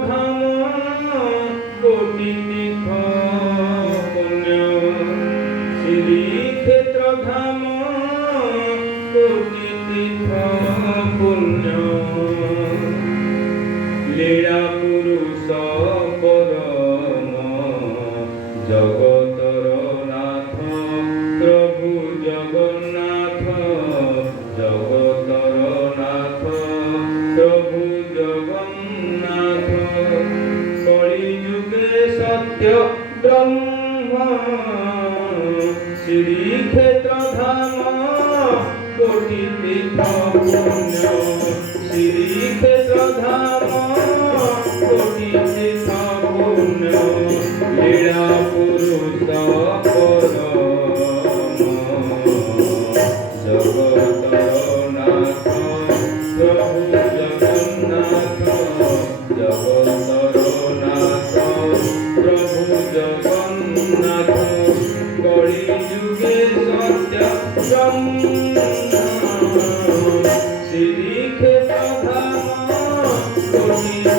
ঘাম কোটি তীর্থ পুণ্য শ্রীক্ষেত্র ধাম কোটি তীর্থ পুণ্য লীলা পুরুষ পরম জগতর নাথ প্রভু জগন্নাথ জগতর নাথ প্রভু জগন্নাথ কলিযুগে সত্য ব্রহ্ম শ্রীক্ষেত্র ধাম কোটি তীর্থ পুণ্য শ্রীক্ষেত্র ধাম কোটি তীর্থ পুণ্য লীলা পুরুষ পরম জগতর নাথ প্রভু জগন্নাথ জগতর নাথ প্রভু জগন্নাথ কলিযুগে সত্য ব্রহ্ম শ্রীক্ষেত্র ধাম কোটি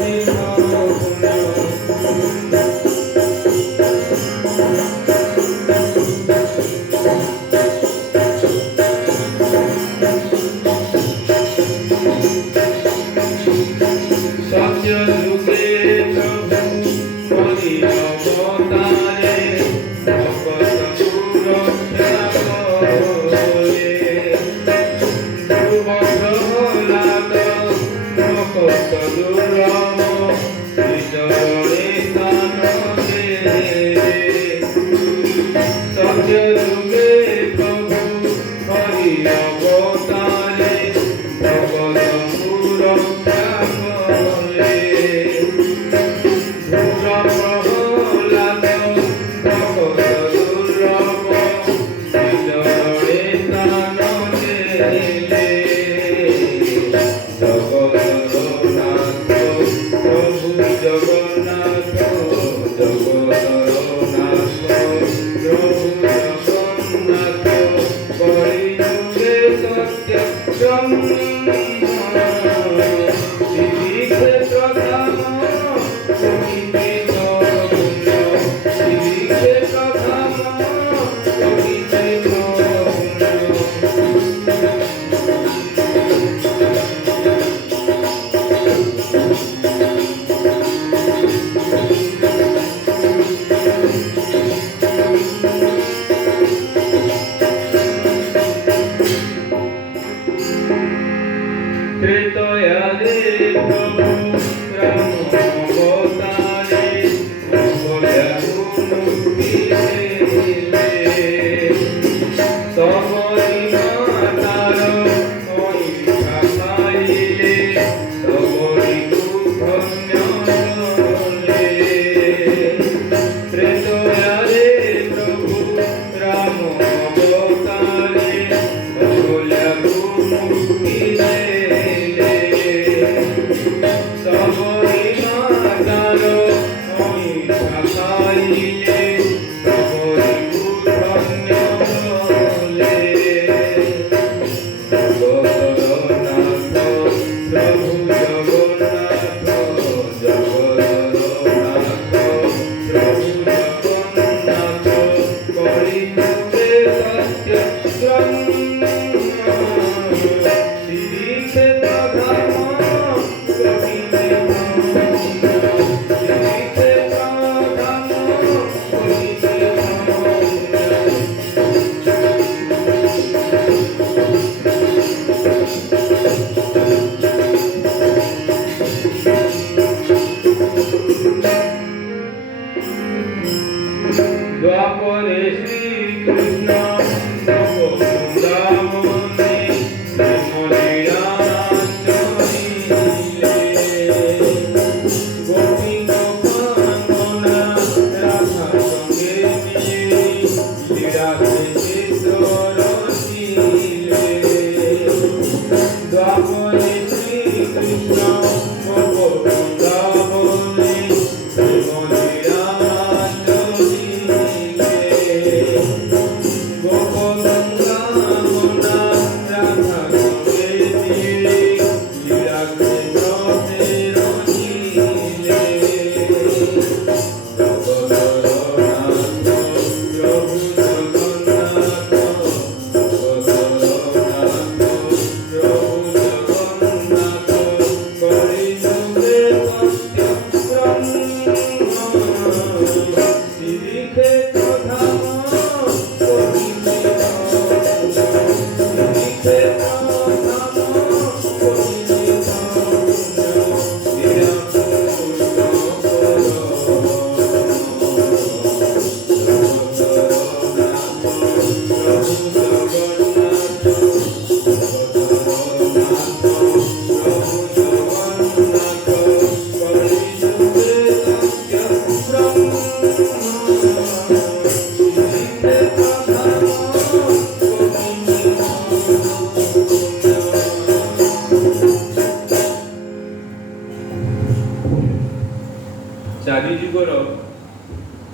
ଚାରି ଯୁଗର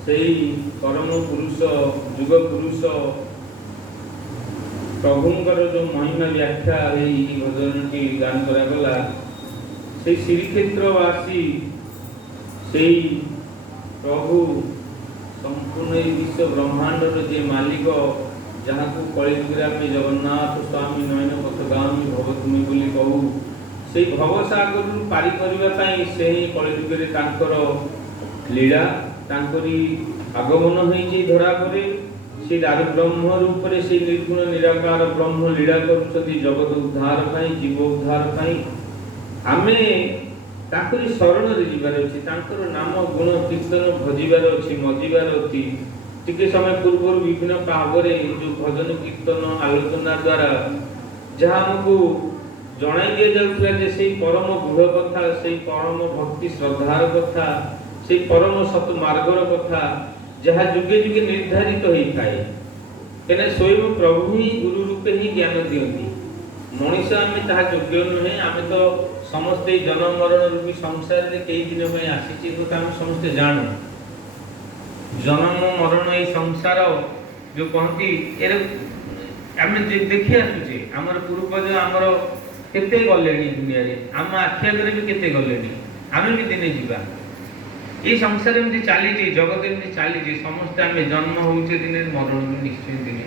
ସେଇ ପରମ ପୁରୁଷ ଯୁଗ ପୁରୁଷ ପ୍ରଭୁଙ୍କର ଯେଉଁ ମହିମା ବ୍ୟାଖ୍ୟା ଏହି ଭଜନଟି ଗାନ କରାଗଲା, ସେଇ ଶ୍ରୀକ୍ଷେତ୍ରବାସୀ ସେଇ ପ୍ରଭୁ ସମ୍ପୂର୍ଣ୍ଣ ଏହି ବିଶ୍ୱ ବ୍ରହ୍ମାଣ୍ଡର ଯେ ମାଲିକ, ଯାହାକୁ କଳିଯୁଗରେ ଆମେ ଜଗନ୍ନାଥ ସ୍ୱାମୀ ନୟନ ପଥଗାମୀ ଭବତୁମେ ବୋଲି କହୁ, ସେଇ ଭବସାଗରରୁ ପାରି କରିବା ପାଇଁ ସେହି କଳିଯୁଗରେ ତାଙ୍କର ଲୀଳା, ତାଙ୍କରି ଆଗମନ ହେଇଛି ଧରା ପରେ। ସେ ଦାରୁ ବ୍ରହ୍ମ ରୂପରେ ସେ ନିର୍ଗୁଣ ନିରାକାର ବ୍ରହ୍ମ ଲୀଳା କରୁଛନ୍ତି ଜଗତ ଉଦ୍ଧାର ପାଇଁ, ଜୀବ ଉଦ୍ଧାର ପାଇଁ। ଆମେ ତାଙ୍କରି ଶରଣରେ ଯିବାର ଅଛି, ତାଙ୍କର ନାମ ଗୁଣ କୀର୍ତ୍ତନ ଭଜିବାର ଅଛି, ମଜିବାର ଅଛି। ଟିକେ ସମୟ ପୂର୍ବରୁ ବିଭିନ୍ନ ଭାବରେ ଯେଉଁ ଭଜନ କୀର୍ତ୍ତନ ଆଲୋଚନା ଦ୍ୱାରା ଯାହା ଆମକୁ ଜଣାଇ ଦିଆଯାଉଥିଲା ଯେ ସେଇ ପରମ ଗୂଢ଼ କଥା, ସେଇ ପରମ ଭକ୍ତି ଶ୍ରଦ୍ଧାର କଥା, ସେଇ ପରମ ସତ ମାର୍ଗର କଥା, ଯାହା ଯୁଗେ ଯୁଗେ ନିର୍ଦ୍ଧାରିତ ହୋଇଥାଏ। କାହିଁକିନା ସ୍ୱୟଂ ପ୍ରଭୁ ହିଁ ଗୁରୁ ରୂପେ ହିଁ ଜ୍ଞାନ ଦିଅନ୍ତି। ମଣିଷ ଆମେ ତାହା ଯୋଗ୍ୟ ନୁହେଁ। ଆମେ ତ ସମସ୍ତେ ଜନ୍ମ ମରଣ ରୂପୀ ସଂସାରରେ କେଇ ଦିନ ପାଇଁ ଆସିଛି, କଥା ଆମେ ସମସ୍ତେ ଜାଣୁ। ଜନ୍ମ ମରଣ ଏଇ ସଂସାର ଯେଉଁ କହନ୍ତି, ଏରେ ଆମେ ଦେଖି ଆସୁଛେ ଆମର ପୂର୍ବଜ ଆମର କେତେ ଗଲେଣି ଦୁନିଆରେ, ଆମ ଆଖି ଆଗରେ ବି କେତେ ଗଲେଣି, ଆମେ ବି ଦିନେ ଯିବା। এই সংসার এমনি চালিছে, জগৎ এমনি চালিছে, সমস্তে আমি জন্ম হচ্ছে দিনে, মরণ নিশ্চয় দিনে।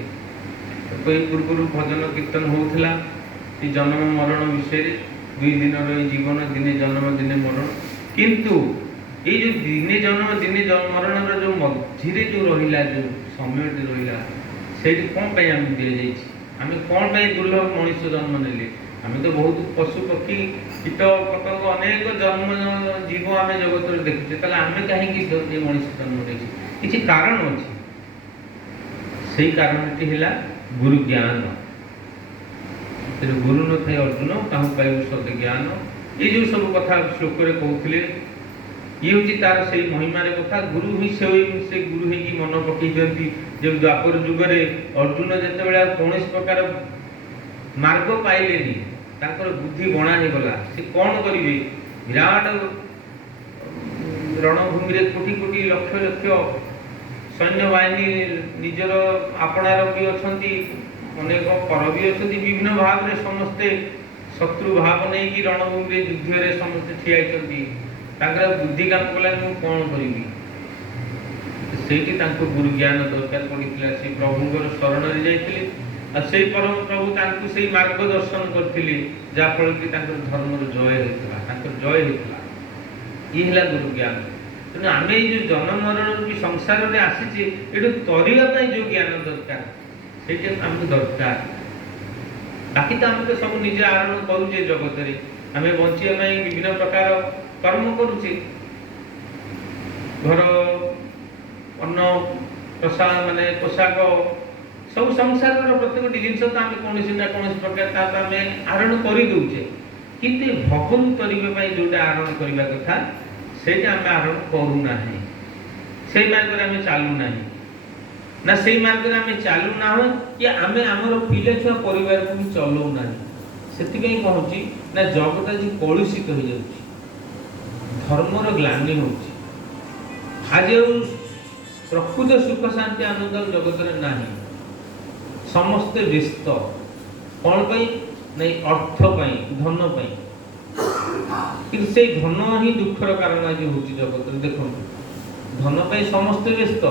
এই পূর্বରୁ ভজন কীর্তন হଉଥିଲା এই জন্ম মরণ বিষয়ে, 2 দিনর এই জীবন, দিনে জন্ম দিনে মরণ। কিন্তু এই যে দিনে জন্ম দিনে মরণর যে মধ্যে যে রহিলা, যে সময়টি রহিলা, সেইটি কোন পাই আমি দিয়ে যাইছি, আমি কোন পাই দুর্লভ মনুষ্য জন্ম নেলে। আমি তো বহুত পশু পক্ষী কীট পতঙ্গ অনেক জন্ম জীব আমি জগতের দেখুছে, তাহলে আমি কাহিঁকি মনুষ্য জন্ম নেছি, কিছু কারণ আছে। সেই কারণটি হলা গুরু জ্ঞান। গুরু নথাই অর্জুন তাহু পাইবু সদ জ্ঞান। এই যে সব কথা শ্লোকরে কହୁଥିଲେ, ইয়ে হচ্ছে তার সেই মহিমার কথা। গুরু হি সে গুরু হইকি মন পকাইଛନ୍ତି। যে দ্বাপর যুগরে অর্জুন যেতবে আর কৌশি প্রকার মার্গ পাইলেনি, তাଙ୍କର ବୁଦ୍ଧି ବଣା ହେଇଗଲା। ସେ କ'ଣ କରିବେ? ବିରାଟ ରଣଭୂମିରେ କୋଟି କୋଟି ଲକ୍ଷ ଲକ୍ଷ ସୈନ୍ୟବାହିନୀ ନିଜର ଆପଣାର ବି ଅଛନ୍ତି, ଅନେକ ପର ବି ଅଛନ୍ତି, ବିଭିନ୍ନ ଭାବରେ ସମସ୍ତେ ଶତ୍ରୁ ଭାବ ନେଇକି ରଣଭୂମିରେ ଯୁଦ୍ଧରେ ସମସ୍ତେ ଠିଆ ହେଇଛନ୍ତି। ତାଙ୍କର ବୁଦ୍ଧି କାମ କଲା, ମୁଁ କ'ଣ କରିବି? ସେଇଠି ତାଙ୍କୁ ଗୁରୁ ଜ୍ଞାନ ଦରକାର ପଡ଼ିଥିଲା। ସେ ପ୍ରଭୁଙ୍କର ଶରଣରେ ଯାଇଥିଲେ, আর সেই পরম প্রভু তাଙ୍କୁ সেই মার্গ দর্শন করଥିଲେ, যাফଳରେ କି ତାଙ୍କର ଧର୍ମର ଜୟ ହେଇଥିଲା, ତାଙ୍କର ଜୟ ହେଇଥିଲା। ଇଏ ହେଲା ଗୁରୁ ଜ୍ଞାନ। ତେଣୁ ଆମେ ଏଇ ଯେଉଁ ଜନ୍ମ ମରଣ ରୂପୀ ସଂସାରରେ ଆସିଛେ, ଏଠୁ ତରିବା ପାଇଁ ଯେଉଁ ଜ୍ଞାନ ଦରକାର, ସେଇଟା ଆମକୁ ଦରକାର। ବାକି ତ ଆମେ ତ ସବୁ ନିଜେ ଆହରଣ କରୁଛେ ଜଗତରେ। ଆମେ ବଞ୍ଚିବା ପାଇଁ ବିଭିନ୍ନ ପ୍ରକାର କର୍ମ କରୁଛେ। ଘର, ଅନ୍ନ, ପ୍ରସାଦ, ମାନେ ପୋଷାକ, ସବୁ ସଂସାରର ପ୍ରତ୍ୟେକଟି ଜିନିଷ ତ ଆମେ କୌଣସି ନା କୌଣସି ପ୍ରକାର ତାକୁ ଆମେ ଆହରଣ କରିଦେଉଛେ। କିନ୍ତୁ ଭଗବାନ କରିବା ପାଇଁ ଯେଉଁଟା ଆହରଣ କରିବା କଥା, ସେଇଟା ଆମେ ଆହରଣ କରୁନାହିଁ। ସେଇ ମାର୍ଗରେ ଆମେ ଚାଲୁନାହିଁ। ନା ସେଇ ମାର୍ଗରେ ଆମେ ଚାଲୁନାହୁଁ, କି ଆମେ ଆମର ପିଲା ଛୁଆ ପରିବାରକୁ ବି ଚଲଉନାହିଁ। ସେଥିପାଇଁ କହୁଛି ନା ଜଗତ ଆଜି କଳୁଷିତ ହେଇଯାଉଛି, ଧର୍ମର ଗ୍ଲାନି ହେଉଛି। ଆଜି ଆଉ ପ୍ରକୃତ ସୁଖ ଶାନ୍ତି ଆନନ୍ଦ ଜଗତରେ ନାହିଁ। ସମସ୍ତେ ବ୍ୟସ୍ତ କ'ଣ ପାଇଁ? ନାଇଁ ଅର୍ଥ ପାଇଁ, ଧନ ପାଇଁ। କିନ୍ତୁ ସେଇ ଧନ ହିଁ ଦୁଃଖର କାରଣ ଆଜି ହେଉଛି ଜଗତରେ। ଦେଖନ୍ତୁ, ଧନ ପାଇଁ ସମସ୍ତେ ବ୍ୟସ୍ତ।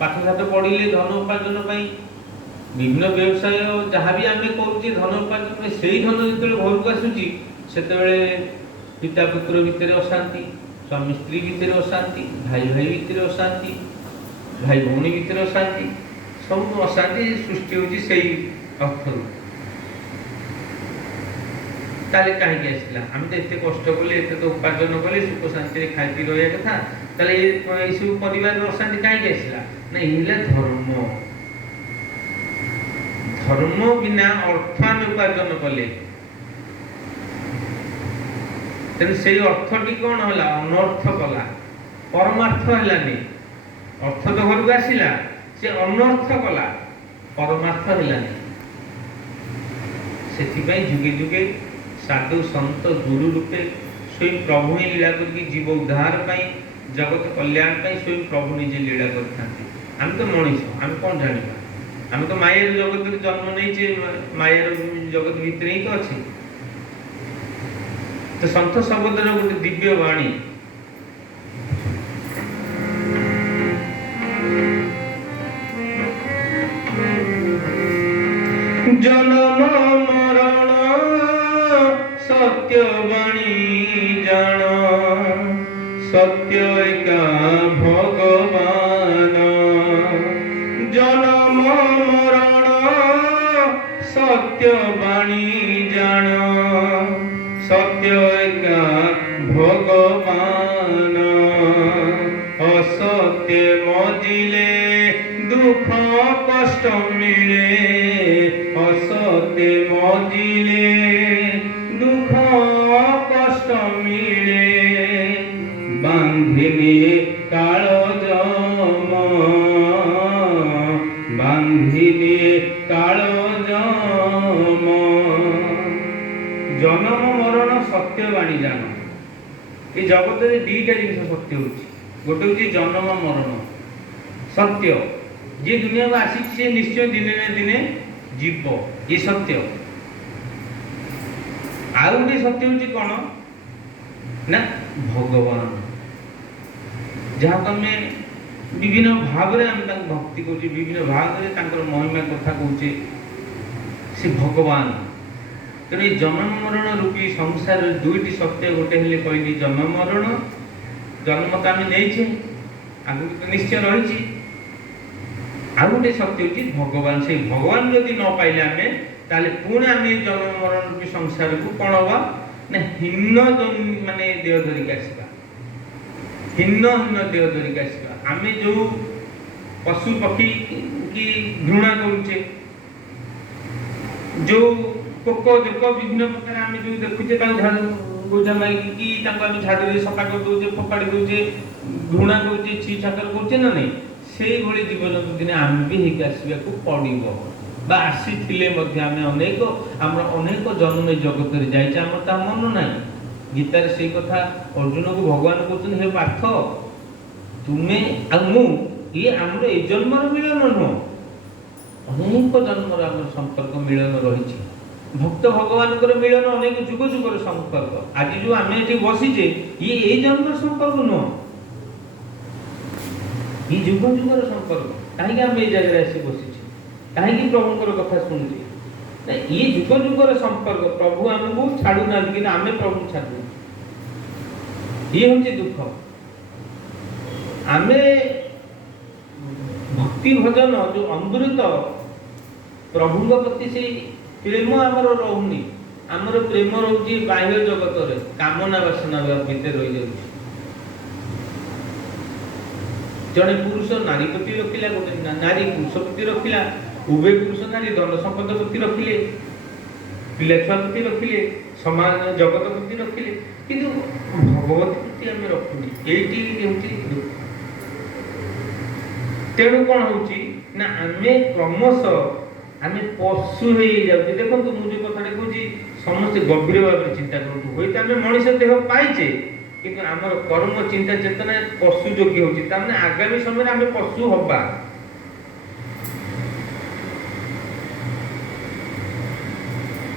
ପାଠଶାଠ ପଢ଼ିଲେ ଧନ ଉପାର୍ଜନ ପାଇଁ, ବିଭିନ୍ନ ବ୍ୟବସାୟ ଯାହା ବି ଆମେ କରୁଛେ ଧନ ଉପାର୍ଜନ ପାଇଁ। ସେଇ ଧନ ଯେତେବେଳେ ଘରକୁ ଆସୁଛି, ସେତେବେଳେ ପିତା ପୁତ୍ର ଭିତରେ ଅଶାନ୍ତି, ସ୍ୱାମୀ ସ୍ତ୍ରୀ ଭିତରେ ଅଶାନ୍ତି, ଭାଇ ଭାଇ ଭିତରେ ଅଶାନ୍ତି, ଭାଇ ଭଉଣୀ ଭିତରେ ଅଶାନ୍ତି, ସବୁ ଅଶାନ୍ତି ସୃଷ୍ଟି ହେଉଛି ସେଇ ଅର୍ଥରୁ। ତାହେଲେ କାହିଁକି ଆସିଲା? ଆମେ ତ ଏତେ କଷ୍ଟ କଲେ, ଏତେ ତ ଉପାର୍ଜନ କଲେ, ସୁଖ ଶାନ୍ତିରେ ଖାଇ ପିଇ ରହିବା କଥା। ତାହେଲେ ଏଇସବୁ ପରିବାରର ଅଶାନ୍ତି କାହିଁକି ଆସିଲା? ନା ଏଇ ହେଲା ଧର୍ମ। ଧର୍ମ ବିନା ଅର୍ଥ ଆମେ ଉପାର୍ଜନ କଲେ, ତେଣୁ ସେଇ ଅର୍ଥଟି କ'ଣ ହେଲା? ଅନର୍ଥ କଲା, ପରମାର୍ଥ ହେଲାନି। ଅର୍ଥ ତ ଘରକୁ ଆସିଲା, ସେ ଅନର୍ଥ କଲା, ପରମାର୍ଥ ହେଲାନି। ସେଥିପାଇଁ ଯୁଗେ ଯୁଗେ ସାଧୁ ସନ୍ଥ ଗୁରୁ ରୂପେ ସ୍ୱୟଂ ପ୍ରଭୁ ହିଁ ଲୀଳା କରିକି ଜୀବ ଉଦ୍ଧାର ପାଇଁ जगत कल्याण स्वयं प्रभु निजे लीला करते। आम तो मनीष आम कौन जाना, आम तो मायर जगत जन्म नहीं, मायर जगत भितर ही तो अच्छे। तो सन्थ शब्दर गोटे दिव्य वाणी जन्म मरण सत्यवाणी जान, सत्य एका भगवान। जन्म मरण सत्यवाणी जान, सत्य एका भगवान। असत्य मजिले दुख कष्ट मिले, असत्य मजिले दुख कष्ट मिले। बांधिले काल जम, बांधिले काल जम। जन्म मरण सत्यवाणी जान, ये जगत में दीटा जिन सत्य होची। गोटे हूँ जन्म मरण सत्य, जी दुनिया को आसी निश्चय दिने न दिने जीव, ये सत्य। आउ गोटे सत्य हूँ कौन ना भगवान, जहाँ आम विभिन्न भाव में आम भक्ति करुचे, विभिन्न भाव में महिमा कथा कहुचे, से भगवान। तेणु ये जन्म मरण रूपी संसार दुईटी सत्य, गोटे हेले कहली जन्म मरण, जन्म तो आम नहीं आगे तो निश्चय रही। आ गोटे सत्य हूँ भगवान, से भगवान जदि न पाइले आम ताले पुणी आम जन्म मरण रूपी संसार को कौन हवा ना हीन माने देह धरिक आसवा, हीन हीन देह धरिक आसवा। आम जो पशु पक्षी की घृणा करुचे, जो पोक जोक विभिन्न प्रकार आम जो देखुचे झाड़ू बोझा मारिकी झाड़ू सफा कर दौचे, फोपाड़ी दौचे, घृणा करुचे, छी छाकर करुचे ना नहीं, से भली जीवजंतु दिने आम भी होकर आसवा पड़ो बा आसी आम अनेक आम अनेक जन्म जगत में जाइए, आम ता मन ना। गीतार से कथा अर्जुन को भगवान कहते हे पार्थ, तुम्हें आ मु ये आमर ए जन्मर मिलन नुह, अनेक जन्मर आम संपर्क मिलन रही। भक्त भगवान मिलन अनेक जुग जुगर संपर्क। आज जो आम ये बसीचे ये ए जन्म संपर्क नुह, ये जुग जुगर संपर्क। कहीं आम ये जगह आसी बसीचे, कहीं प्रभुंर कथा शुणुचे, ये जुग जुगर संपर्क। प्रभु आमको छाड़ू ना कि आम प्रभु छाड़ू, ये हूँ दुख। आम भक्ति भजन जो अमृत प्रभु प्रति से प्रेम आमर रोनी, आमर प्रेम रोचे बाह्य जगत रे कामना वासना भितर रही जाऊँ। जड़े पुरुष नारी प्रति रखिला, गोटे नारी पुरुष प्रति रखिला, उभय पुरुष नारी धन संपद प्रति रखिले, पिला छुआ प्रति रखिले, समाज जगत प्रति रखिले, किंतु भगवत प्रति आम रखुनी। ये तेणु कौन होची ना आमे क्रमश आमे पशु हो जाऊँ। देखो मुझे कथा कहूँ समस्त गभीर भाव चिंता करूँ, हईत आम मनीष देह पाइचे किंतु आमर कर्म चिंता चेतना पशु योग्य होची, ताने आगामी समय आम पशु हवा।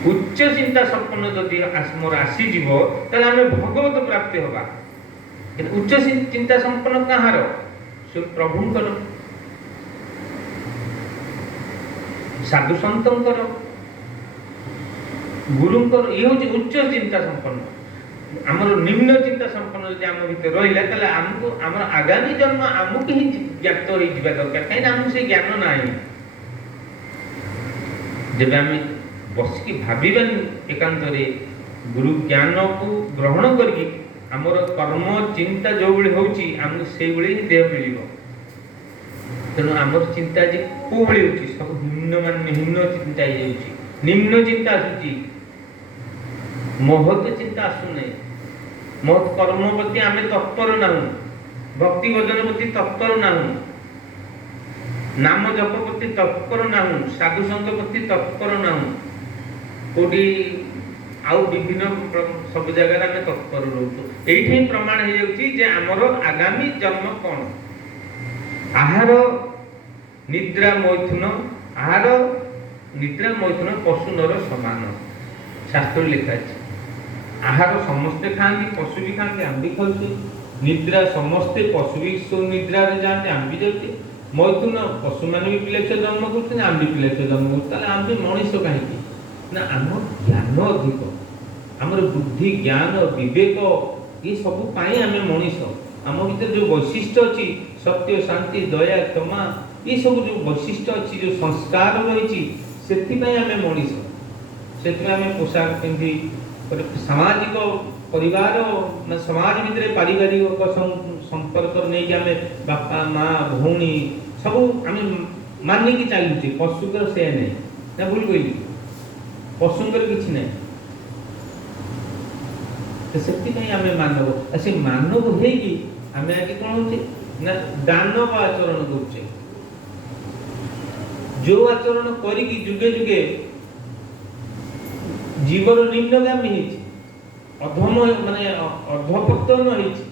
उच्च चिंता संपन्न जदि मोर आसीजीव ताले आम भगवत प्राप्ति हवा। उच्च चिंता संपन्न कहार प्रभुंकर, साधु सन्तंकर, गुरुंकर, ये हूँ उच्च चिंता संपन्न। आमर निम्न चिंता संपन्न जब आम भीतर रहा ताले आमको आमर आगामी जन्म आमको ही ज्ञात हो दरकार, कहीं आमको से ज्ञान ना। जब आम बसिकी भावन एकांत गुरु ज्ञान को ग्रहण करके आमर कर्म चिंता जो भाई होची आमको से देह मिल। तेणु आमर चिंता जे को भाई होची सब निम्न मान निम्न चिंता निम्न चिंता आसूची, महत चिंता आसुना। महत कर्म प्रति आम तत्पर ना, भक्ति भजन प्रति तत्पर ना, नाम जप प्रति तत्पर ना, साधु संघ प्रति तत्पर ना। कोटी आउ विभिन्न सब जगह आम तत्पर रोचु ये प्रमाण हो आमर आगामी जन्म कौन आहार निद्रा मैथुन आहार निद्रा मैथुन पशु नर समान शास्त्र लिखा आहार समस्ते खाती पशु भी खाते आम भी खाऊे निद्रा समस्ते पशु भी निद्रा जाते आम भी जाते मैथुन पशु मैंने भी पिला छुआ जन्म कर आम भी पिला छुआ जन्म कर आम भी मनीष कहीं ना आम ज्ञान अधिक आमर बुद्धि ज्ञान विवेक ये सब आम मनीष आम भर जो वैशिष्ट्य अच्छी सत्य शांति दया क्षमा ये सब जो वैशिष्ट्य अच्छी जो संस्कार रही से आम मनीष से पोशाक पिंधि सामाजिक परिवार समाज भितर पारिवारिक संपर्क नहीं आम बापा माँ भौणी सब आम मानिकी चलुचे पशुकर से नहीं ना भूल कहली पशुकर किसी ना से आम मानव से मानव होगी आम आज कौन होचे ना दानव आचरण करुचे जो आचरण करी जुगे जुगे जीवन निम्नगामी होती अधम माने अधपतन होती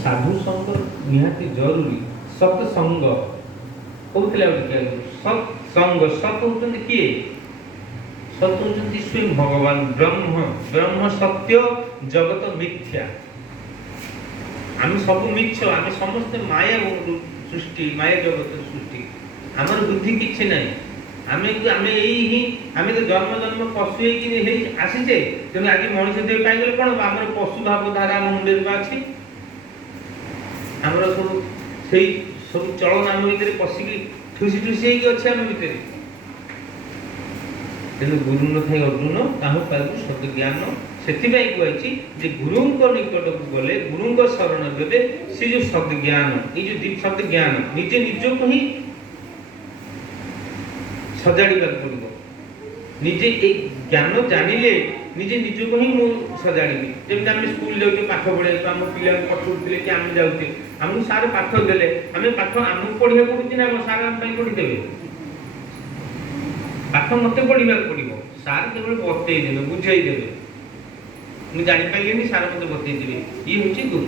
साधु संग निहाती जरूरी सत्संग कहते सत्संग सत होती किए सत होती स्वयं भगवान ब्रह्म ब्रह्म सत्य जगत मिथ्या आम सब मिछ आम समस्ते माया सृष्टि माया जगत सृष्टि आमर बुद्धि किसी ना आमे तो जन्म जन्म पशु आसीचे तेणु आज मनुष्य देह पाई कौन आम पशु भाव धारा आम मुंडे अच्छी आमर सब से सब चलन आम भर पशिकी ठुसी ठुसी अच्छे आम भर तेणु गुरु न थे अर्जुन ताहू पाइबू सत ज्ञान से कही गुरु निकट को गले गुरु शरण देवे से जो सद ज्ञान ये जो सद ज्ञान निजे निजक ही सजाड़ा पड़ो निजे एक ज्ञान जानिले निजे निजक ही सजाड़ी जमी आम स्कूल जाऊे पाठ पढ़े आम पिला पठाऊे कि आम जाऊे आमको सार पाठ देले आम पाठ आमको पढ़ा पड़ू ना सार आम पढ़ीदेवे पाठ मत पढ़ा पड़ो सार केवल बतईदेवे बुझाईदेवे मुझे जापारे सार मत बतईदेवे ये हूँ गुरु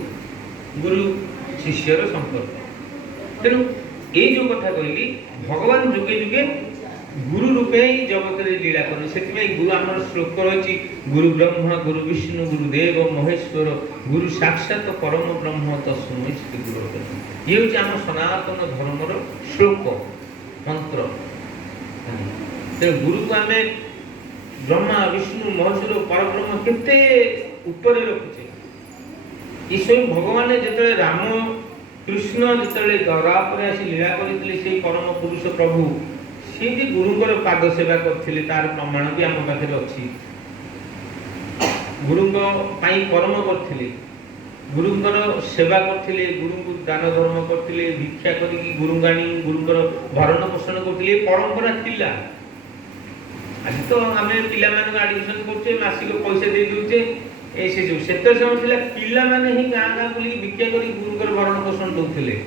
गुरु शिष्यर संपर्क तेणु ये जो कथा कहली भगवान जुगे जुगे गुरु रूपे ही जगत लीला कर गुरु आम श्लोक रही गुरु ब्रह्मा गुरु विष्णु गुरुदेव महेश्वर गुरु साक्षात परम ब्रह्म तस्मै श्री गुरु ये हूँ आम सनातन धर्मर श्लोक मंत्र गुरु को आम ब्रह्मा विष्णु महेश्वर परब्रह्म केते ऊपर रखुचे ये स्वयं भगवान जो राम कृष्ण जो धरा पर आसी लीला करते परम पुरुष प्रभु सी भी गुरुंर पाद सेवा करथिले तार प्रमाण भी आम पाखे अच्छी गुरुंग कर्म करथिले गुरुंर सेवा करथिले गुरु को दान धर्म करथिले भिक्षा करिकी गुरुगाणी गुरुंर भरण पोषण करथिले परंपरा थिला आज तो आम पिला मान एडमिशन करछे मासिक पैसा दे दूचे ए से जो सेते समय थिला पिला माने ही गां गां बुली भिक्षा करी गुरुंर भरण पोषण दउथिले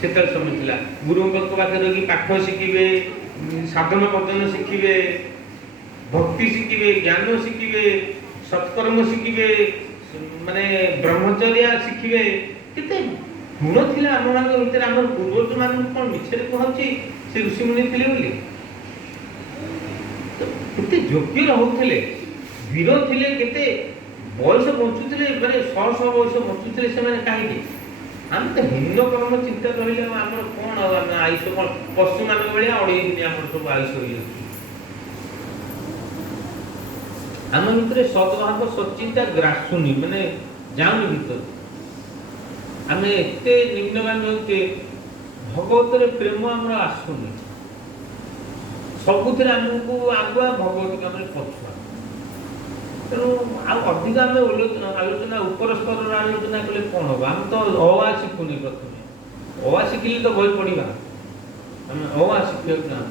सेतर समय थिला गुरुंक पाखे रही पाठ शिखिबे साधन भजन शिखिबे भक्ति शिखिबे ज्ञान शिखिबे सत्कर्म शिखिबे माने ब्रह्मचर्या शिखिबे केते गुण थिला आम मान भीतर आम पूर्वज मान कोन मिछरे कहउची से ऋषि मुनि थिले बोली केते योग्य रहउथिले वीर थिले केते बयस बंचुथिले माने 100 वर्ष बंचुथिले से माने काहे आम तो हिंद कर्म चिंता कहले आम कौन आम आयुष कौन पशु मान भाया 2.5 दिन आम सब आयुष हो आम भर सद्भाव सचिंता ग्रासुनी माने जाऊनी भीतर आम एत निम्नगामी होते भगवत प्रेम आम आसुनी सबुथ आमको आगुआ भगवत को आम पछुआ तेणु अधिक आम आलोचना उपर स्तर आलोचना कले कौन हम आम तो अआ शिखुनी प्रथम अआ शिखिले तो बही पढ़ा आम अआ शिखा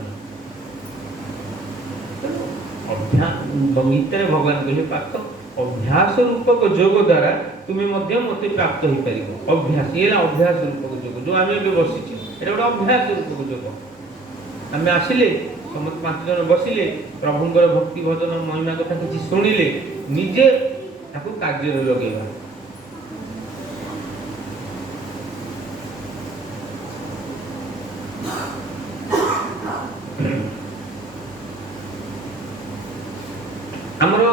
गीता भगवान कहले पाठ अभ्यास रूपक योग द्वारा तुम्हें मत प्राप्त हो पार अभ्यास ये अभ्यास रूपक योग जो आम बसी गोटे अभ्यास रूपक योग आम आसिले ସମସ୍ତେ 5 ଜଣ ବସିଲେ, ପ୍ରଭୁଙ୍କର ଭକ୍ତି ଭଜନ ମହିମା କଥା କିଛି ଶୁଣିଲେ, ନିଜେ ତାକୁ କାର୍ଯ୍ୟରେ ଲଗେଇବା। ଆମର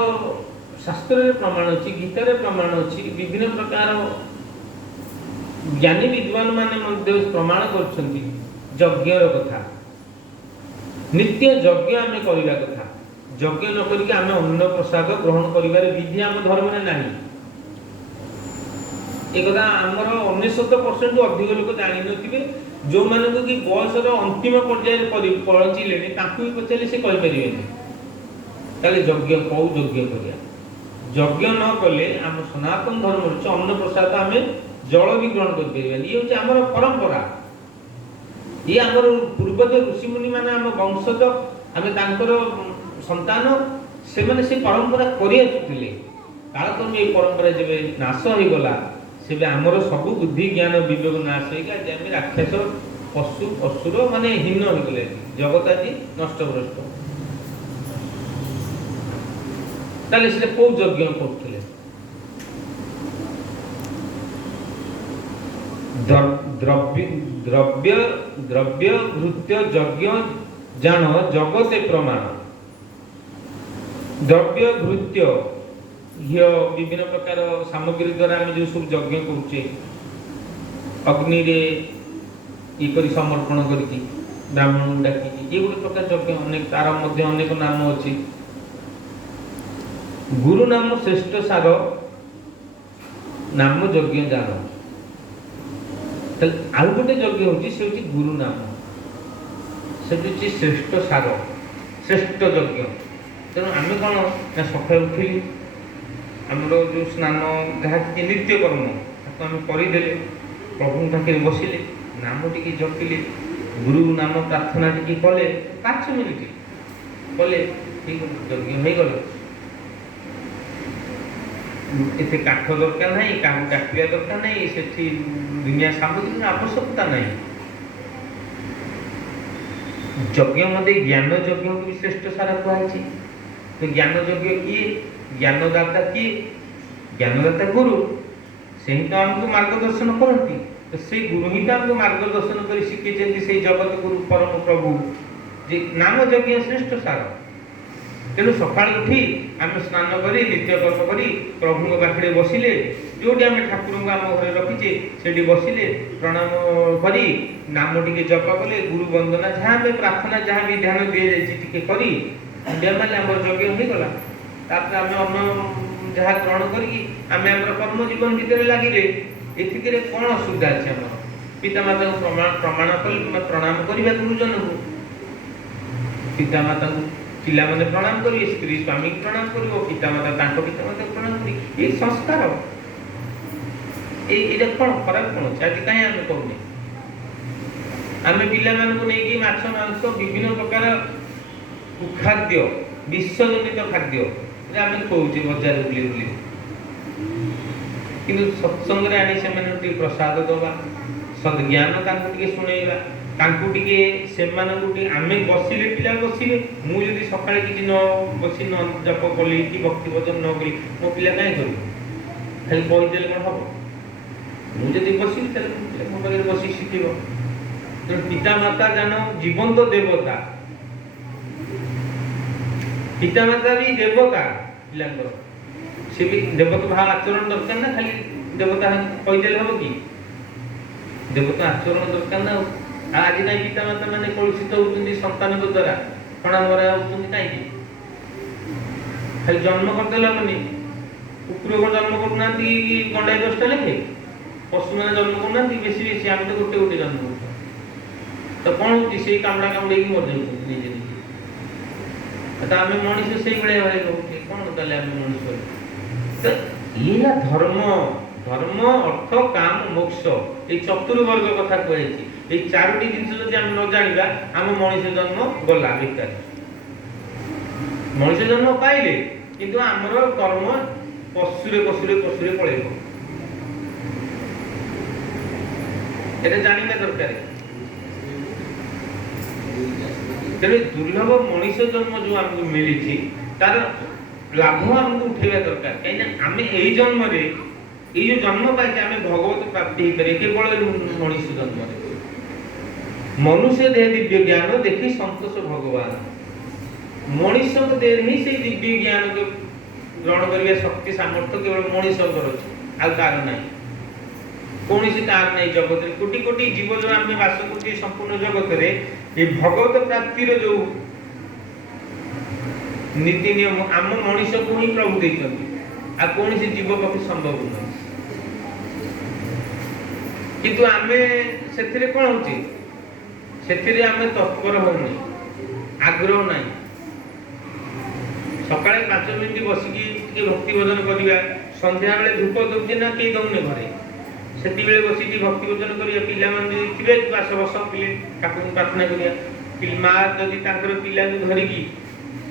ଶାସ୍ତ୍ରରେ ପ୍ରମାଣ ଅଛି, ଗୀତାରେ ପ୍ରମାଣ ଅଛି, ବିଭିନ୍ନ ପ୍ରକାର ଜ୍ଞାନୀ ବିଦ୍ୱାନ ମାନେ ମଧ୍ୟ ପ୍ରମାଣ କରୁଛନ୍ତି ଯଜ୍ଞର କଥା। ନିତ୍ୟ ଯଜ୍ଞ ଆମେ କରିବା କଥା। ଯଜ୍ଞ ନ କରିକି ଆମେ ଅନ୍ନ ପ୍ରସାଦ ଗ୍ରହଣ କରିବାର ବିଧି ଆମ ଧର୍ମରେ ନାହିଁ। ଏ କଥା ଆମର 99% ଅଧିକ ଲୋକ ଜାଣିନଥିବେ। ଯେଉଁମାନଙ୍କୁ କି ବୟସର ଅନ୍ତିମ ପର୍ଯ୍ୟାୟରେ ପହଞ୍ଚିଲେଣି ତାଙ୍କୁ ବି ପଚାରିଲେ ସେ କହିପାରିବେନି ତାହେଲେ ଯଜ୍ଞ କୋଉ ଯଜ୍ଞ କରିବା। ଯଜ୍ଞ ନ କଲେ ଆମ ସନାତନ ଧର୍ମ ହେଉଛି ଅନ୍ନ ପ୍ରସାଦ ଆମେ ଜଳ ବି ଗ୍ରହଣ କରିପାରିବାନି। ଇଏ ହେଉଛି ଆମର ପରମ୍ପରା। ଇଏ ଆମର ପୂର୍ବଜ ଋଷିମୁନି ମାନେ ଆମ ବଂଶଜ, ଆମେ ତାଙ୍କର ସନ୍ତାନ, ସେମାନେ ସେ ପରମ୍ପରା କରି ଆସୁଥିଲେ। କାଳକ୍ରମେ ଏ ପରମ୍ପରା ଯେବେ ନାଶ ହୋଇଗଲା, ସେବେ ଆମର ସବୁ ବୁଦ୍ଧି ଜ୍ଞାନ ବିବେକ ନାଶ ହୋଇଗଲା ଯେ ଆମେ ରାକ୍ଷସ ପଶୁ ଅସୁର ମାନେ ହୀନ ହୋଇଗଲେ। ଜଗତ ଆଜି ନଷ୍ଟଭ୍ରଷ୍ଟ। ତାହେଲେ ସେଟା କୋଉ ଯଜ୍ଞ କରୁଥିଲେ? ଦ୍ରବ୍ୟ ଘୃତ୍ୟ ଯଜ୍ଞ ଜାଣ ଜଗତେ ପ୍ରମାଣ। ଦ୍ରବ୍ୟ ଘୃତ୍ୟ ଘିଅ ବିଭିନ୍ନ ପ୍ରକାର ସାମଗ୍ରୀ ଦ୍ୱାରା ଆମେ ଯେଉଁ ସବୁ ଯଜ୍ଞ କରୁଛେ, ଅଗ୍ନିରେ ଇ କରି ସମର୍ପଣ କରିକି ବ୍ରାହ୍ମଣଙ୍କୁ ଡାକିକି, ଏ ଗୋଟେ ପ୍ରକାର ଯଜ୍ଞ। ଅନେକ ତାର ମଧ୍ୟ ଅନେକ ନାମ ଅଛି। ଗୁରୁ ନାମ ଶ୍ରେଷ୍ଠ ସାର, ନାମ ଯଜ୍ଞ ଜାଣ। ତାହେଲେ ଆଉ ଗୋଟେ ଯଜ୍ଞ ହେଉଛି, ସେ ହେଉଛି ଗୁରୁ ନାମ। ସେଠି ହେଉଛି ଶ୍ରେଷ୍ଠ ସାର, ଶ୍ରେଷ୍ଠ ଯଜ୍ଞ। ତେଣୁ ଆମେ କ'ଣ ନା ସକାଳୁ ଉଠିଲି, ଆମର ଯେଉଁ ସ୍ନାନ ଯାହା କିଛି ନିତ୍ୟକର୍ମ ତାକୁ ଆମେ କରିଦେଲେ, ପ୍ରଭୁଙ୍କ ପାଖରେ ବସିଲେ, ନାମ ଟିକେ ଜପିଲେ, ଗୁରୁ ନାମ ପ୍ରାର୍ଥନା ଟିକେ କଲେ, 5 ମିନିଟ୍ କଲେ, ଠିକ୍ ଯଜ୍ଞ ହେଇଗଲା। ଏତେ କାଠ ଦରକାର ନାହିଁ, କାହାକୁ ଡାକିବା ଦରକାର ନାହିଁ, ସେଠି ଦୁନିଆ ସାମଗ୍ରୀର ଆବଶ୍ୟକତା ନାହିଁ। ଯଜ୍ଞ ମଧ୍ୟ ଜ୍ଞାନ ଯଜ୍ଞକୁ ବି ଶ୍ରେଷ୍ଠ ସାର କୁହାଯାଇଛି। ତ ଜ୍ଞାନ ଯଜ୍ଞ କିଏ? ଜ୍ଞାନଦାତା କିଏ? ଜ୍ଞାନଦାତା ଗୁରୁ। ସେ ହିଁ ତ ଆମକୁ ମାର୍ଗଦର୍ଶନ କରନ୍ତି। ତ ସେଇ ଗୁରୁ ହିଁ ତ ଆମକୁ ମାର୍ଗଦର୍ଶନ କରି ଶିଖେଇଛନ୍ତି, ସେଇ ଜଗତ ଗୁରୁ ପରମ ପ୍ରଭୁ, ଯେ ନାମ ଯଜ୍ଞ ଶ୍ରେଷ୍ଠ ସାର। ତେଣୁ ସକାଳୁ ଉଠି ଆମେ ସ୍ନାନ କରି ନିତ୍ୟକର୍ମ କରି ପ୍ରଭୁଙ୍କ ପାଖରେ ବସିଲେ, ଯେଉଁଠି ଆମେ ଠାକୁରଙ୍କୁ ଆମ ଘରେ ରଖିଛେ ସେଠି ବସିଲେ, ପ୍ରଣାମ କରି ନାମ ଟିକେ ଜପ କଲେ, ଗୁରୁ ବନ୍ଦନା ଯାହା ଆମେ ପ୍ରାର୍ଥନା ଯାହା ବି ଧ୍ୟାନ ଦିଆଯାଇଛି ଟିକେ କରି ମାନେ ଆମର ଯଜ୍ଞ ହୋଇଗଲା। ତାପରେ ଆମେ ଅନ୍ନ ଯାହା ଗ୍ରହଣ କରିକି ଆମେ ଆମର କର୍ମ ଜୀବନ ଭିତରେ ଲାଗିଲେ। ଏଥିରେ କ'ଣ ଅସୁବିଧା ଅଛି? ଆମର ପିତାମାତାଙ୍କୁ ପ୍ରମାଣ କଲେ, ପ୍ରଣାମ କରିବା ଗୁରୁଜନଙ୍କୁ। ପିତାମାତାଙ୍କୁ ପିଲାମାନେ ପ୍ରଣାମ କରିବେ, ସ୍ତ୍ରୀ ସ୍ୱାମୀଙ୍କୁ ପ୍ରଣାମ କରିବ, ପିତାମାତା ତାଙ୍କ ପିତାମାତାଙ୍କୁ ପ୍ରଣାମ କରିବେ। ଏ ସଂସ୍କାର। ଏଇଟା କ'ଣ ଖରାପ କ'ଣ ଅଛି? ଆଜି କାହିଁ ଆମେ କରୁନେ? ଆମେ ପିଲାମାନଙ୍କୁ ନେଇକି ମାଛ ମାଂସ ବିଭିନ୍ନ ପ୍ରକାର ଖାଦ୍ୟ, ବିଷଜନିତ ଖାଦ୍ୟ ଆମେ ଖୋଉଛେ ବଜାରରେ ବୁଲି ବୁଲି। କିନ୍ତୁ ସତ୍ସଙ୍ଗରେ ଆଣି ସେମାନଙ୍କୁ ଟିକେ ପ୍ରସାଦ ଦେବା, ସଦ୍ଜ୍ଞାନ ତାଙ୍କୁ ଟିକେ ଶୁଣେଇବା, ତାଙ୍କୁ ଟିକେ ସେମାନଙ୍କୁ ଟିକେ ଆମେ ବସିଲେ ପିଲା ବସିବେ। ମୁଁ ଯଦି ସକାଳେ କିଛି ନ ବସି ନ ଜପ କଲି କି ଭକ୍ତି ଭଜନ ନ କଲି, ମୋ ପିଲା କାହିଁ କରିବ? ଖାଲି କହିଦେଲେ କ'ଣ ହବ? ମୁଁ ଯଦି ବସିବି ତାହେଲେ ମୋ ପାଖରେ ବସି ଶିଖିବ। ତେଣୁ ପିତାମାତା ଜାଣ ଜୀବନ୍ତ ଦେବତା। ପିତାମାତା ବି ଦେବତା ପିଲାଙ୍କର। ସେ ବି ଦେବତା ଭାବ ଆଚରଣ ଦରକାର ନା ଖାଲି ଦେବତା କହିଦେଲେ ହବ କି? ଦେବତା ଆଚରଣ ଦରକାର ନା। ଆଜି କାହିଁ ପିତାମାତା ମାନେ କଳୁଷିତ ହଉଛନ୍ତି ସନ୍ତାନଙ୍କ ଦ୍ୱାରା, ହଣା ମରା ହଉଛନ୍ତି କାହିଁକି? ଖାଲି ଜନ୍ମ କରିଦେଲେ ହବନି। କୁକୁର କ'ଣ ଜନ୍ମ କରୁନାହାନ୍ତି ଗଣ୍ଡାଏ 10ଟା ଲେଖେ? ପଶୁମାନେ ଜନ୍ମ କରୁନାହାନ୍ତି ବେଶୀ ବେଶୀ? ଆମେ ତ ଗୋଟେ ଗୋଟେ ଜନ୍ମ କରୁଛୁ। ତ କ'ଣ ହଉଛି? ସେଇ କାମୁଡ଼ା କାମୁଡ଼େଇକି ମରିଯାଉଛନ୍ତି ନିଜେ ନିଜେ। ତ ଆମେ ମଣିଷ ସେଇଭଳିଆ ଭାଇ ରହୁଛେ। କ'ଣ ତାହେଲେ ଆମେ ମଣିଷ? ତ ଏଇଆ ଧର୍ମ। ଧର୍ମ, ଅର୍ଥ, କାମ, ମୋକ୍ଷ, ଏଇ ଚତୁର୍ବର୍ଗ କଥା କୁହାଯାଇଛି। ଏଇ 4ଟି ଜିନିଷ ଯଦି ଆମେ ନ ଜାଣିବା, ଆମ ମଣିଷ ଜନ୍ମ ଗଲା ବେକାର। ମଣିଷ ଜନ୍ମ ପାଇଲେ କିନ୍ତୁ ଆମର କର୍ମ ପଶୁରେ ପଶୁରେ ପଶୁରେ ପଳେଇବ। এটা জানিবা দরকার। ତେବେ ଦୁର୍ଲଭ ମଣିଷ ଜନ୍ମ ଯୋଉ ଆମକୁ ମିଳିଛି ତାର ଲାଭ ଆମକୁ ଉଠେଇବା ଦରକାର। କାହିଁକିନା ଆମେ ଏଇ ଜନ୍ମରେ ଏଇ ଯୋଉ ଜନ୍ମ ପାଇକି ଆମେ ଭଗବତ ପ୍ରାପ୍ତି ହେଇପାରିବେ କେବଳ ମଣିଷ ଜନ୍ମରେ। ମନୁଷ୍ୟ ଦେହ ଦିବ୍ୟ ଜ୍ଞାନ ଦେଖି ସନ୍ତୋଷ ଭଗବାନ। ମଣିଷଙ୍କ ଦେହରେ ହିଁ ସେଇ ଦିବ୍ୟ ଜ୍ଞାନ ଗ୍ରହଣ କରିବା ଶକ୍ତି ସାମର୍ଥ୍ୟ କେବଳ ମଣିଷଙ୍କର ଅଛି, ଆଉ କାହାର ନାହିଁ। କୌଣସି କାହାର ନାହିଁ ଜଗତରେ। କୋଟି କୋଟି ଜୀବ ଯୋଉ ଆମେ ବାସ କରୁଛେ ସମ୍ପୂର୍ଣ୍ଣ ଜଗତରେ, ଏ ଭଗବତ ପ୍ରାପ୍ତିର ଯୋଉ ନୀତି ନିୟମ ଆମ ମଣିଷକୁ ହିଁ ପ୍ରଭୁ ଦେଇଛନ୍ତି, ଆଉ କୌଣସି ଜୀବ ପକ୍ଷେ ସମ୍ଭବ ନୁହେଁ। କିନ୍ତୁ ଆମେ ସେଥିରେ କଣ ହଉଛି, ସେଥିରେ ଆମେ ତତ୍ପର ହଉନି, ଆଗ୍ରହ ନାହିଁ। ସକାଳେ 5 ମିନିଟ୍ ବସିକି ଟିକେ ଭକ୍ତି ଭଜନ କରିବା, ସନ୍ଧ୍ୟାବେଳେ ଧୂପ ଦଉଛି ନା କେହି ଦଉନି ଘରେ, ସେତିକିବେଳେ ବସିକି ଭକ୍ତି ଭଜନ କରିବା। ପିଲାମାନେ ଯଦି ଥିବେ ବାସ ବସ ଠାକୁରଙ୍କୁ ପ୍ରାର୍ଥନା କରିବା। ମା ଯଦି ତାଙ୍କର ପିଲାଙ୍କୁ ଧରିକି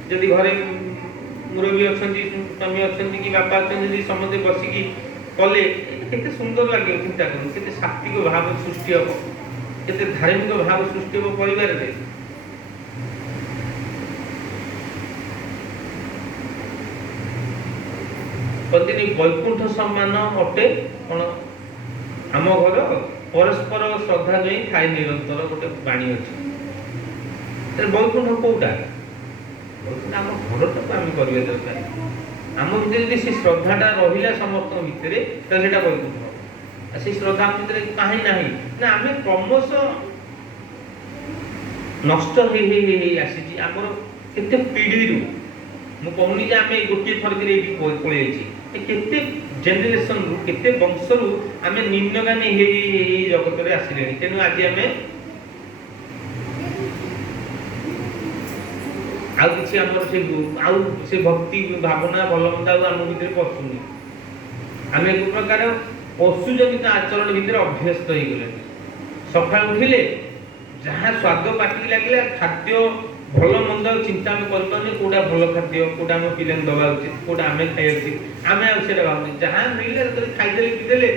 ଯଦି ଘରେ ମୁରବୀ ଅଛନ୍ତି, ସ୍ୱାମୀ ଅଛନ୍ତି କି ବାପା ଅଛନ୍ତି, ଯଦି ସମସ୍ତେ ବସିକି କଲେ କେତେ ସୁନ୍ଦର ଲାଗିବ। ଚିନ୍ତା କରନ୍ତୁ କେତେ ସାତ୍ବିକ ଭାବ ସୃଷ୍ଟି ହବ, କେତେ ଧାର୍ମିକ ଭାବ ସୃଷ୍ଟି ହବ ପରିବାରରେ। କହନ୍ତି ବୈକୁଣ୍ଠ ସମାନ ଅଟେ କଣ ଆମ ଘର, ପରସ୍ପର ଶ୍ରଦ୍ଧା ଯାଇ ଥାଏ ନିରନ୍ତର, ଗୋଟେ ବାଣୀ ଅଛି। ବୈକୁଣ୍ଠ କୋଉଟା? ଆମ ଘରଟାକୁ ଆମେ କରିବା ଦରକାର। ଆମ ଭିତରେ ଯଦି ସେ ଶ୍ରଦ୍ଧାଟା ରହିଲା ସମସ୍ତଙ୍କ ଭିତରେ, ତାହେଲେ ସେଟା ବୈକୁଣ୍ଠ ହବ। ଆଉ ସେ ଶ୍ରଦ୍ଧା ଆମ ଭିତରେ କାହିଁ ନାହିଁ ନା ଆମେ କ୍ରମଶଃ ନଷ୍ଟ ହେଇ ହେଇ ହେଇ ଆସିଛି ଆମର କେତେ ପିଢ଼ିରୁ। ମୁଁ କହୁନି ଯେ ଆମେ ଗୋଟିଏ ଥରକରେ ଏଇଠି ପଳେଇଛି, କେତେ ଜେନେରେସନରୁ କେତେ ବଂଶରୁ ଆମେ ନିମ୍ନଗାମୀ ହେଇ ହେଇ ଜଗତରେ ଆସିଲେଣି। ତେଣୁ ଆଜି ଆମେ ଆଉ କିଛି ଆମର ସେ ଭକ୍ତି ଭାବନା ଭଲ ମନ୍ଦ ଆଉ ଆମ ଭିତରେ ପଶୁନି। ଆମେ ଏକ ପ୍ରକାର ପଶୁଜନିତ ଆଚରଣ ଭିତରେ ଅଭ୍ୟସ୍ତ ହେଇଗଲେଣି। ସକାଳୁ ଉଠିଲେ ଯାହା ସ୍ୱାଦ ପାଟିକି ଲାଗିଲା ଖାଦ୍ୟ ଭଲ ମନ୍ଦ ଚିନ୍ତା ଆମେ କରିପାରୁନି, କୋଉଟା ଭଲ ଖାଦ୍ୟ, କୋଉଟା ଆମ ପିଲାଙ୍କୁ ଦେବା ଉଚିତ, କୋଉଟା ଆମେ ଖାଇବା ଉଚିତ, ଆମେ ଆଉ ସେଟା ଭାବୁନି। ଯାହା ମିଳିଲେ ଖାଇଦେଲେ ପିଇଦେଲେ,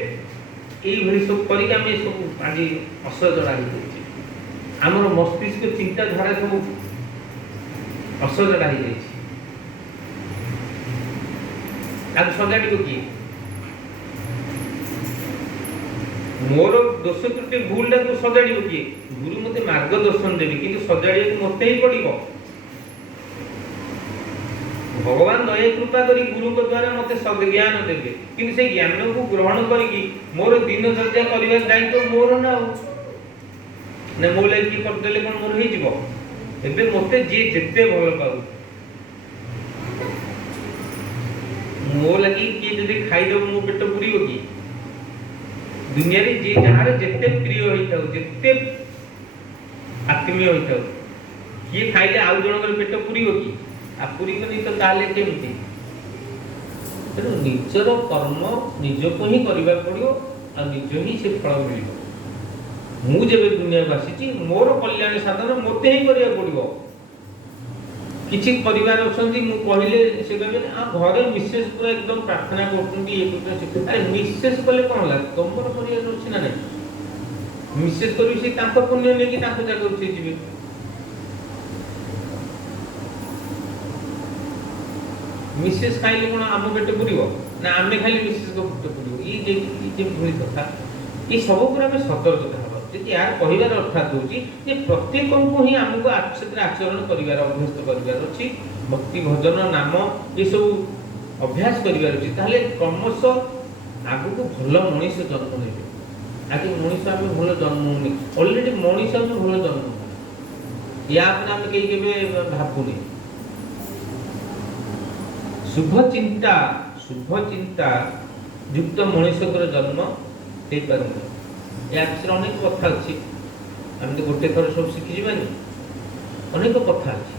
ଏଇଭଳି ସବୁ କରିକି ଆମେ ସବୁ ଆଜି ଅସଜଡ଼ା ହେଇଯାଇଛି। ଆମର ମସ୍ତିଷ୍କ ଚିନ୍ତାଧାରା ସବୁ ଅସଜଡ଼ା ହେଇଯାଇଛି। ତାକୁ ସଜାଡ଼ିବ କିଏ? ମୋର ଦୋଷ ତ୍ରୁଟି ଭୁଲଟାକୁ ସଜାଡ଼ିବ କିଏ? ଗୁରୁ ମତେ ମାର୍ଗଦର୍ଶନ ଦେବେ, କିନ୍ତୁ ସଜାଡ଼ିବାକୁ ମତେ ହିଁ ପଡ଼ିବ। ଭଗବାନ ଦୟା କୃପା କରି ଗୁରୁଙ୍କ ଦ୍ୱାରା ମତେ ଜ୍ଞାନ ଦେବେ, କିନ୍ତୁ ସେ ଜ୍ଞାନକୁ ଗ୍ରହଣ କରିକି ମୋର ଦିନଚର୍ଯ୍ୟା କରିବାର ଦାୟିତ୍ୱ ମୋର ନା। ମୋ ଲାଗି କିଏ କରିଦେଲେ କଣ ମୋର ହେଇଯିବ? ଏବେ ମତେ ଯିଏ ଯେତେ ଭଲ ପାଉ, ମୋ ଲାଗି କିଏ ଯଦି ଖାଇଦବ ମୋ ପେଟ ପୁରିବ କି? ଦୁନିଆରେ ଯିଏ ଯାହାର ଯେତେ ପ୍ରିୟ ହେଇଥାଉ, ଯେତେ ଆତ୍ମୀୟ ହେଇଥାଉ, କିଏ ଖାଇଲେ ଆଉ ଜଣଙ୍କର ପେଟ ପୁରିବ କି? ଆଉ ପୁରିବନି ତ ତାହେଲେ କେମିତି? ତେଣୁ ନିଜର କର୍ମ ନିଜକୁ ହିଁ କରିବାକୁ ପଡ଼ିବ, ଆଉ ନିଜ ହିଁ ସେ ଫଳ ମିଳିବ। ମୁଁ ଯେବେ ଦୁନିଆକୁ ଆସିଛି ମୋର କଲ୍ୟାଣ ସାଧନ ମୋତେ ହିଁ କରିବାକୁ ପଡ଼ିବ। କିଛି ପରିବାର ଅଛନ୍ତି, ମୁଁ କହିଲେ ସେ କହିବେ ଘରେ ମିସେସ୍ ପୁରା ଏକଦମ ପ୍ରାର୍ଥନା କରୁଛନ୍ତି, ଇଏ କରୁଛନ୍ତି। ଆରେ ମିସେସ୍ କଲେ କଣ ହେଲା? ତମର ପରିବାର ଅଛି ନା ନାହିଁ? ମିସେସ୍ କରିବି ସେ ତାଙ୍କ ପୁଣ୍ୟ ନେଇକି ତାଙ୍କ ଜାଗାକୁ ସେ ଯିବେ। ମିସେସ୍ ଖାଇଲେ କଣ ଆମ ପେଟ ପୁରିବ ନା ଆମେ ଖାଇଲେ ମିସେସ୍ଙ୍କ ପେଟ ପୁରିବ? ଇଏ ଭଳି କଥା। ଏ ସବୁ ଉପରେ ଆମେ ସତର୍କତା ହେବା। ଯଦି ଏହାର କହିବାର ଅର୍ଥାତ୍ ହେଉଛି ଯେ ପ୍ରତ୍ୟେକଙ୍କୁ ହିଁ ଆମକୁ ସେଥିରେ ଆଚରଣ କରିବାର ଅଭ୍ୟସ୍ତ କରିବାର ଅଛି। ଭକ୍ତି ଭଜନ ନାମ ଏସବୁ ଅଭ୍ୟାସ କରିବାର ଅଛି। ତାହେଲେ କ୍ରମଶଃ ଆଗକୁ ଭଲ ମଣିଷ ଜନ୍ମ ନେବେ। ଆଜି ମଣିଷ ଆମେ ଭଲ ଜନ୍ମ ହଉନି, ଅଲରେଡି ମଣିଷ ଆମେ ଭଲ ଜନ୍ମ ହଉ, ୟା ପରେ ଆମେ କେହି କେବେ ଭାବୁନି। ଶୁଭ ଚିନ୍ତା ଯୁକ୍ତ ମଣିଷଙ୍କର ଜନ୍ମ ହେଇପାରୁନି। ଏହା ବିଷୟରେ ଅନେକ କଥା ଅଛି, ଆମେ ତ ଗୋଟେ ଥର ସବୁ ଶିଖିଯିବାନି, ଅନେକ କଥା ଅଛି।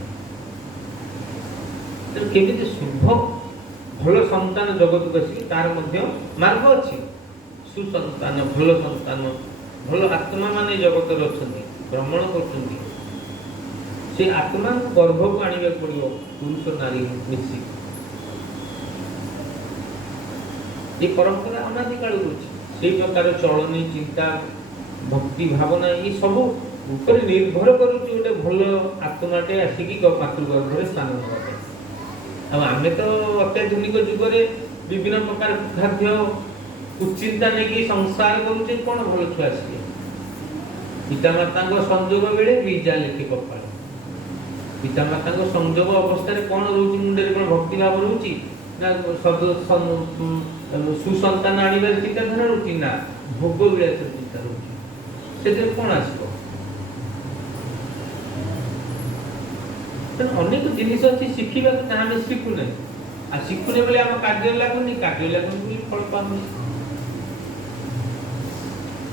ତେଣୁ କେମିତି ଶୁଭ ଭଲ ସନ୍ତାନ ଜଗତକୁ ଆସିବେ ତାର ମଧ୍ୟ ମାର୍ଗ ଅଛି। ସୁସନ୍ତାନ, ଭଲ ସନ୍ତାନ, ଭଲ ଆତ୍ମା ମାନେ ଜଗତରେ ଅଛନ୍ତି, ଭ୍ରମଣ କରୁଛନ୍ତି। ସେ ଆତ୍ମାକୁ ଗର୍ଭକୁ ଆଣିବାକୁ ପଡ଼ିବ, ପୁରୁଷ ନାରୀ ମିଶି। ଏ ପରମ୍ପରା ଅନାଦି କାଳରୁ ଅଛି। ସେଇ ପ୍ରକାର ଚଳନୀ, ଚିନ୍ତା, ଭକ୍ତି ଭାବନା, ଏ ସବୁ ଉପରେ ନିର୍ଭର କରୁଛି ଗୋଟେ ଭଲ ଆତ୍ମାଟେ ଆସିକି ମାତୃଗର୍ଭରେ ସ୍ଥାନ ନେବା ପାଇଁ। ଆଉ ଆମେ ତ ଅତ୍ୟାଧୁନିକ ଯୁଗରେ ବିଭିନ୍ନ ପ୍ରକାର ଖାଦ୍ୟ କୁଚିନ୍ତା ନେଇକି ସଂସାର କରୁଛେ, କ'ଣ ଭଲ ଛୁଆ ଆସିବେ? ପିତାମାତାଙ୍କ ସଂଯୋଗ ବେଳେ ଲିଜା ଲେଖେ କପାଳ। ପିତାମାତାଙ୍କ ସଂଯୋଗ ଅବସ୍ଥାରେ କ'ଣ ରହୁଛି ମୁଣ୍ଡରେ? କ'ଣ ଭକ୍ତି ଭାବ ରହୁଛି ନା ସୁସନ୍ତାନ ଆଣିବାର ଚିନ୍ତାଧାରା ରହୁଛି? ନା ଭୋଗ ବିଳାସର ଚିନ୍ତା ରହୁଛି। ସେଥିରେ କ'ଣ ଆସିବ? ତେଣୁ ଅନେକ ଜିନିଷ ଅଛି ଶିଖିବାକୁ, ତାହା ଆମେ ଶିଖୁନେ। ଆଉ ଶିଖୁନେ ବୋଲି ଆମ କାର୍ଯ୍ୟ ଲାଗୁନି, କାର୍ଯ୍ୟ ଲାଗୁନି ବୋଲି ଫଳ ପାଉନି।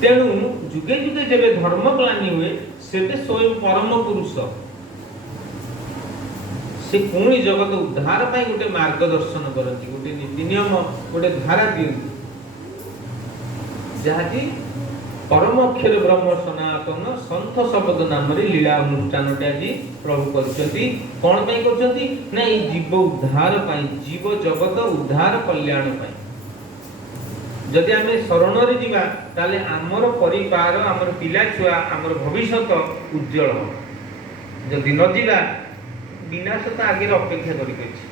ତେଣୁ ଯୁଗେ ଯୁଗେ ଯେବେ ଧର୍ମ ଗ୍ଲାନି ହୁଏ, ସେବେ ସ୍ୱୟଂ ପରମ ପୁରୁଷ ସେ ପୁଣି ଜଗତ ଉଦ୍ଧାର ପାଇଁ ଗୋଟେ ମାର୍ଗଦର୍ଶନ କରନ୍ତି, ଗୋଟେ ନୀତି ନିୟମ, ଗୋଟେ ଧାରା ଦିଅନ୍ତି, ଯାହାକି ପରମ ଅକ୍ଷର ବ୍ରହ୍ମ ସନାତନ ସନ୍ଥ ଶବଦ ନାମରେ ଲୀଳା ଅନୁଷ୍ଠାନଟେ ଆଜି ପ୍ରଭୁ କରିଛନ୍ତି। କ'ଣ ପାଇଁ କରିଛନ୍ତି? ନା ଏଇ ଜୀବ ଉଦ୍ଧାର ପାଇଁ, ଜୀବ ଜଗତ ଉଦ୍ଧାର କଲ୍ୟାଣ ପାଇଁ। ଯଦି ଆମେ ଶରଣରେ ଯିବା, ତାହେଲେ ଆମର ପରିବାର, ଆମର ପିଲା ଛୁଆ, ଆମର ଭବିଷ୍ୟତ ଉଜ୍ଜଳ ହେବ। ଯଦି ନ ଯିବା, ବିନାଶ ତ ଆଗରେ ଅପେକ୍ଷା କରିକି ଅଛି।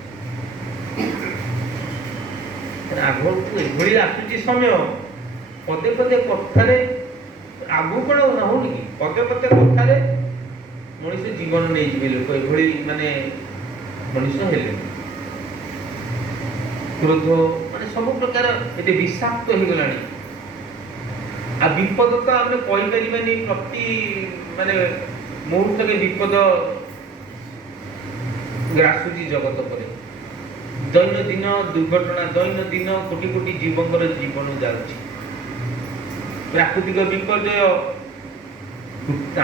ଆଗକୁ ଏଭଳି ଆସୁଛି ସମୟ, ପଦେ ପଦେ କଥାରେ ଆଗକୁ କ'ଣ ହଉନି କି? ପଦେ ପଦେ କଥାରେ ମଣିଷ ଜୀବନ ନେଇଯିବେ ଲୋକ, ଏଭଳି ମାନେ ମଣିଷ ହେଲେ। କ୍ରୋଧ ମାନେ ସବୁ ପ୍ରକାର ଏତେ ବିଷାକ୍ତ ହେଇଗଲାଣି। ଆଉ ବିପଦ ତ ଆମେ କହିପାରିବାନି, ପ୍ରତି ମାନେ ମୁହୂର୍ତ୍ତକେ ବିପଦ ଗ୍ରାସୁଛି ଜଗତ ପରେ। ଦୈନନ୍ଦିନ ଦୁର୍ଘଟଣା, ଦୈନନ୍ଦିନ କୋଟି କୋଟି ଜୀବଙ୍କର ଜୀବନ ଯାଉଛି। ପ୍ରାକୃତିକ ବିପର୍ଯ୍ୟୟ,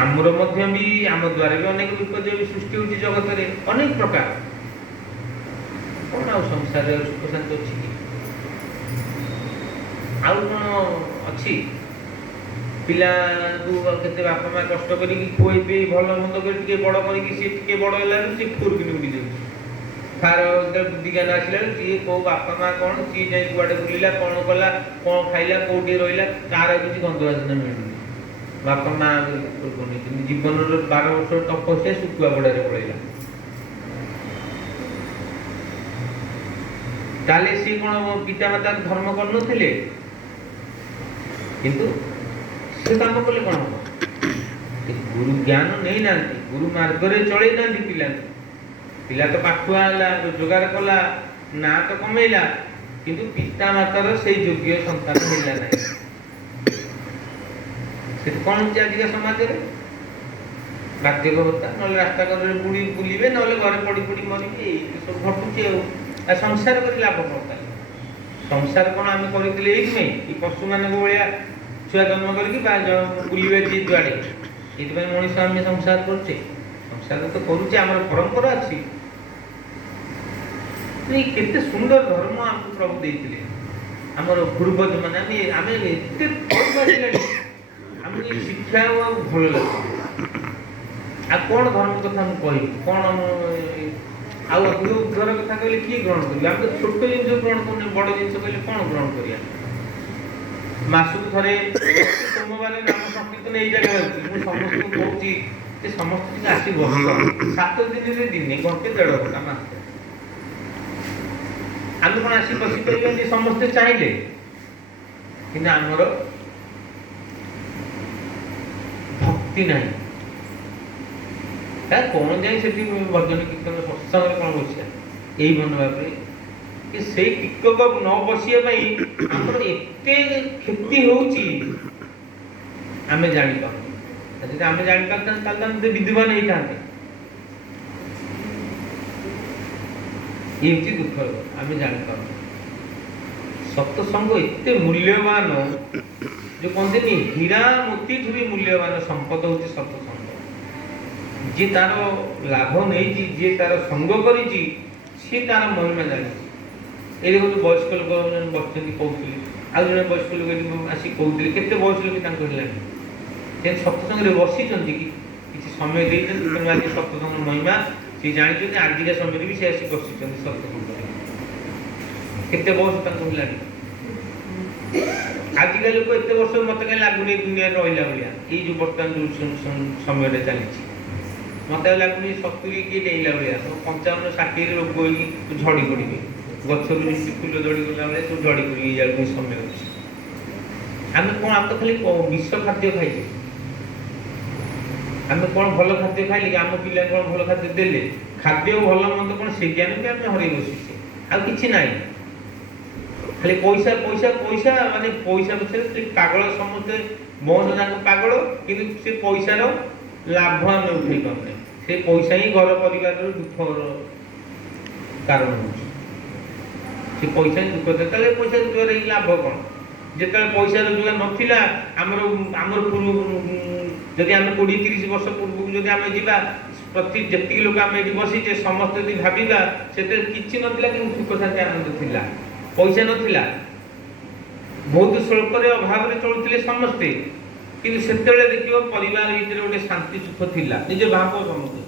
ଆମର ମଧ୍ୟ ବି, ଆମ ଦ୍ୱାରା ବି ଅନେକ ବିପର୍ଯ୍ୟୟ ବି ସୃଷ୍ଟି ହେଉଛି ଜଗତରେ, ଅନେକ ପ୍ରକାର। କ'ଣ ଆଉ ସଂସାରରେ ସୁଖ ଶାନ୍ତି ଅଛି କି? ଆଉ କ'ଣ ଅଛି? ପିଲାକୁ କେତେ ବାପା ମା କଷ୍ଟ କରିକି ଖୁଆଇ ପିଇ ଭଲ ମନ୍ଦ କରି ଟିକେ ବଡ଼ କରିକି, ସିଏ ଟିକେ ବଡ଼ ହେଲାରୁ ସିଏ ଫୁରକିନି ଉଡ଼ି ଯାଉଛି। ତାର ବୁଦ୍ଧି ଜ୍ଞାନ ଆସିଲାରୁ ସିଏ କୋଉ ବାପା ମା କ'ଣ, ସିଏ ଯାଇ କୁଆଡ଼େ ବୁଲିଲା, କ'ଣ କଲା, କ'ଣ ଖାଇଲା, କୋଉଠି ରହିଲା, ତାର କିଛି ଗନ୍ଧ ବାସନା ମିଳୁନି। ବାପା ମା ଜୀବନର 12 ବର୍ଷ ତପସ୍ୟା ଶୁଖୁଆ ପଡ଼ାରେ ପଳେଇଲା। ତାହେଲେ ସିଏ କ'ଣ ପିତାମାତା ଧର୍ମ କରୁନଥିଲେ? କିନ୍ତୁ ସେ କାମ କଲେ କ'ଣ ହବ? ଗୁରୁ ଜ୍ଞାନ ନେଇନାହାନ୍ତି, ଗୁରୁ ମାର୍ଗରେ ଚଳେଇ ନାହାନ୍ତି ପିଲାଙ୍କୁ। ପିଲା ତ ପାଠୁଆ ହେଲା, ରୋଜଗାର କଲା, ନାଁ ତ କମେଇଲା, କିନ୍ତୁ ପିତାମାତାର ସେଇ ଯୋଗ୍ୟ ସନ୍ତାନ ହେଲା ନାହିଁ। ସେଠି କ'ଣ ହଉଛି ଆଜିକା ସମାଜରେ? ବାର୍ଦ୍ଧକ୍ୟ ଭତ୍ତା, ନହେଲେ ରାସ୍ତା କଡ଼ରେ ବୁଲିବେ, ନହେଲେ ଘରେ ପଡ଼ି ପଡ଼ି ମରିବେ, ଏଇ ସବୁ ଘଟୁଛି। ଆଉ ସଂସାର କରି ଲାଭ କ'ଣ? ସଂସାର କ'ଣ ଆମେ କରିଥିଲେ ଏଇଥିପାଇଁ? ଏଇ ପଶୁମାନଙ୍କ ଭଳିଆ ଛୁଆ ଜନ୍ମ କରିକି ବା ବୁଲିବେ ଯିଏ ଯୁଆଡ଼େ, ଏଇଥିପାଇଁ ମଣିଷ ଆମେ ସଂସାର କରୁଛେ? ସଂସାର ତ କରୁଛେ, ଆମର ପରମ୍ପରା ଅଛି। କେତେ ସୁନ୍ଦର ଧର୍ମ ଆମକୁ ପ୍ରଭୁ ଦେଇଥିଲେ, ଆମର ପୂର୍ବଜ ମାନେ। ଆମେ ଏତେ ଆସିଲାଣି, ଆମକୁ ଏ ଶିକ୍ଷା ଆଉ ଭଲ ଲାଗୁଛି। ଆଉ କ'ଣ ଧର୍ମ କଥା ମୁଁ କହିବି? କ'ଣ ଆଉ ଘର କଥା କହିଲେ କିଏ ଗ୍ରହଣ କରିବେ? ଆମେ ତ ଛୋଟ ଜିନିଷ ଗ୍ରହଣ କରୁନେ, ବଡ଼ ଜିନିଷ କହିଲେ କ'ଣ ଗ୍ରହଣ କରିବା? ମାସକୁ ଥରେ ସୋମବାର ନାମ ସଂକୀର୍ତ୍ତନ ଏଇ ଜାଗାରେ ହେଉଛି। ମୁଁ ସମସ୍ତଙ୍କୁ କହୁଛି ଯେ ସମସ୍ତେ ଟିକେ ଆସି ବସ, 7 ଦିନରେ ଦିନେ, ଘଣ୍ଟେ 1.5 ଘଣ୍ଟା ମାସ। ଆମେ କ'ଣ ଆସି ବସିପାରିବାନି ସମସ୍ତେ ଚାହିଁଲେ? କିନ୍ତୁ ଆମର ଭକ୍ତି ନାହିଁ। କ'ଣ ଯାଇ ସେଠି ଭଜନ କୀର୍ତ୍ତନ ସତ୍ସଙ୍ଗରେ କ'ଣ ବସିବା? ଏଇ ମନୋଭାବରେ କି ସେଇ ଟିକକ ନ ବସିବା ପାଇଁ ଆମର ଏତେ କ୍ଷତି ହେଉଛି ଆମେ ଜାଣିପାରୁନି। ଯଦି ଆମେ ଜାଣିପାରିଥାନ୍ତେ ତାହେଲେ ଆମେ ବିଦ୍ୱାନ ହେଇଥାନ୍ତେ। ଏ ହେଉଛି ଦୁଃଖ, ଆମେ ଜାଣିପାରୁନି। ସତ୍ସଙ୍ଗ ଏତେ ମୂଲ୍ୟବାନ, ଯେ କହନ୍ତିନି ହୀରା ମୋତିଠୁ ବି ମୂଲ୍ୟବାନ ସମ୍ପଦ ହେଉଛି ସତ୍ସଙ୍ଗ। ଯିଏ ତାର ଲାଭ ନେଇଛି, ଯିଏ ତାର ସଙ୍ଗ କରିଛି, ସିଏ ତାର ମହିମା ଜାଣିଛି। ଏଇଠି ଗୋଟେ ବୟସ୍କ ଲୋକ ବସିଛନ୍ତି କହୁଥିଲି, ଆଉ ଜଣେ ବୟସ୍କ ଲୋକ ଆସି କହୁଥିଲେ, କେତେ ବୟସ ଲୋକ ତାଙ୍କୁ ହେଲାଣି, ସେ ସତ୍ସଙ୍ଗରେ ବସିଛନ୍ତି କି କିଛି ସମୟ ଦେଇଛନ୍ତି। ତେଣୁ ଆଜି ସତ୍ସଙ୍ଗ ମହିମା ସେ ଜାଣିଛନ୍ତି। ଆଜିକା ସମୟରେ ବି ସେ ଆସି ବସିଛନ୍ତି ସତ୍ସଙ୍ଗରେ। କେତେ ବୟସ ତାଙ୍କୁ ହେଲାଣି? आजिका लोक एत वर्ष मत कहीं लगुनि दुनिया रहा भाया ये जो बर्तमान जो समय चली मत लगुनि 70 कि डेला भाया सब 55-60 रोग झड़ी पड़े गच फुल झड़ी गला बेले सब झड़ी पड़ी समय अच्छे आम कौन आम तो खाली विष खाद्य खाई आम कौन भल खाद्य खाइले आम पिला कौन भल खाद्य देले खाद्य भल मंद कौन से ज्ञान भी आम हर बसुचे आ कि ना खाली पैसा पैसा पैसा माने पैसा पछे पागल समस्ते बहुत जाक पागल कि से पैसार लाभ आम उठे पाने से पैसा ही घर परिवार दुख कारण हो पैसा दुख देता पैसा रोजगार लाभ कौन जिते पैसा रोजगार नाला आमर जदि आम 20-30 वर्ष पूर्व जब आम जा प्रति जी लोक आम ये बसीचे समस्त यदि भाविका से किसी नाला कि सुख शांति आनंद था पैसा नाला बहुत स्वल्प अभाव चलुते समस्ते कि देख परिवार भीतर गोटे शांति सुख थिला निजे भाव समझे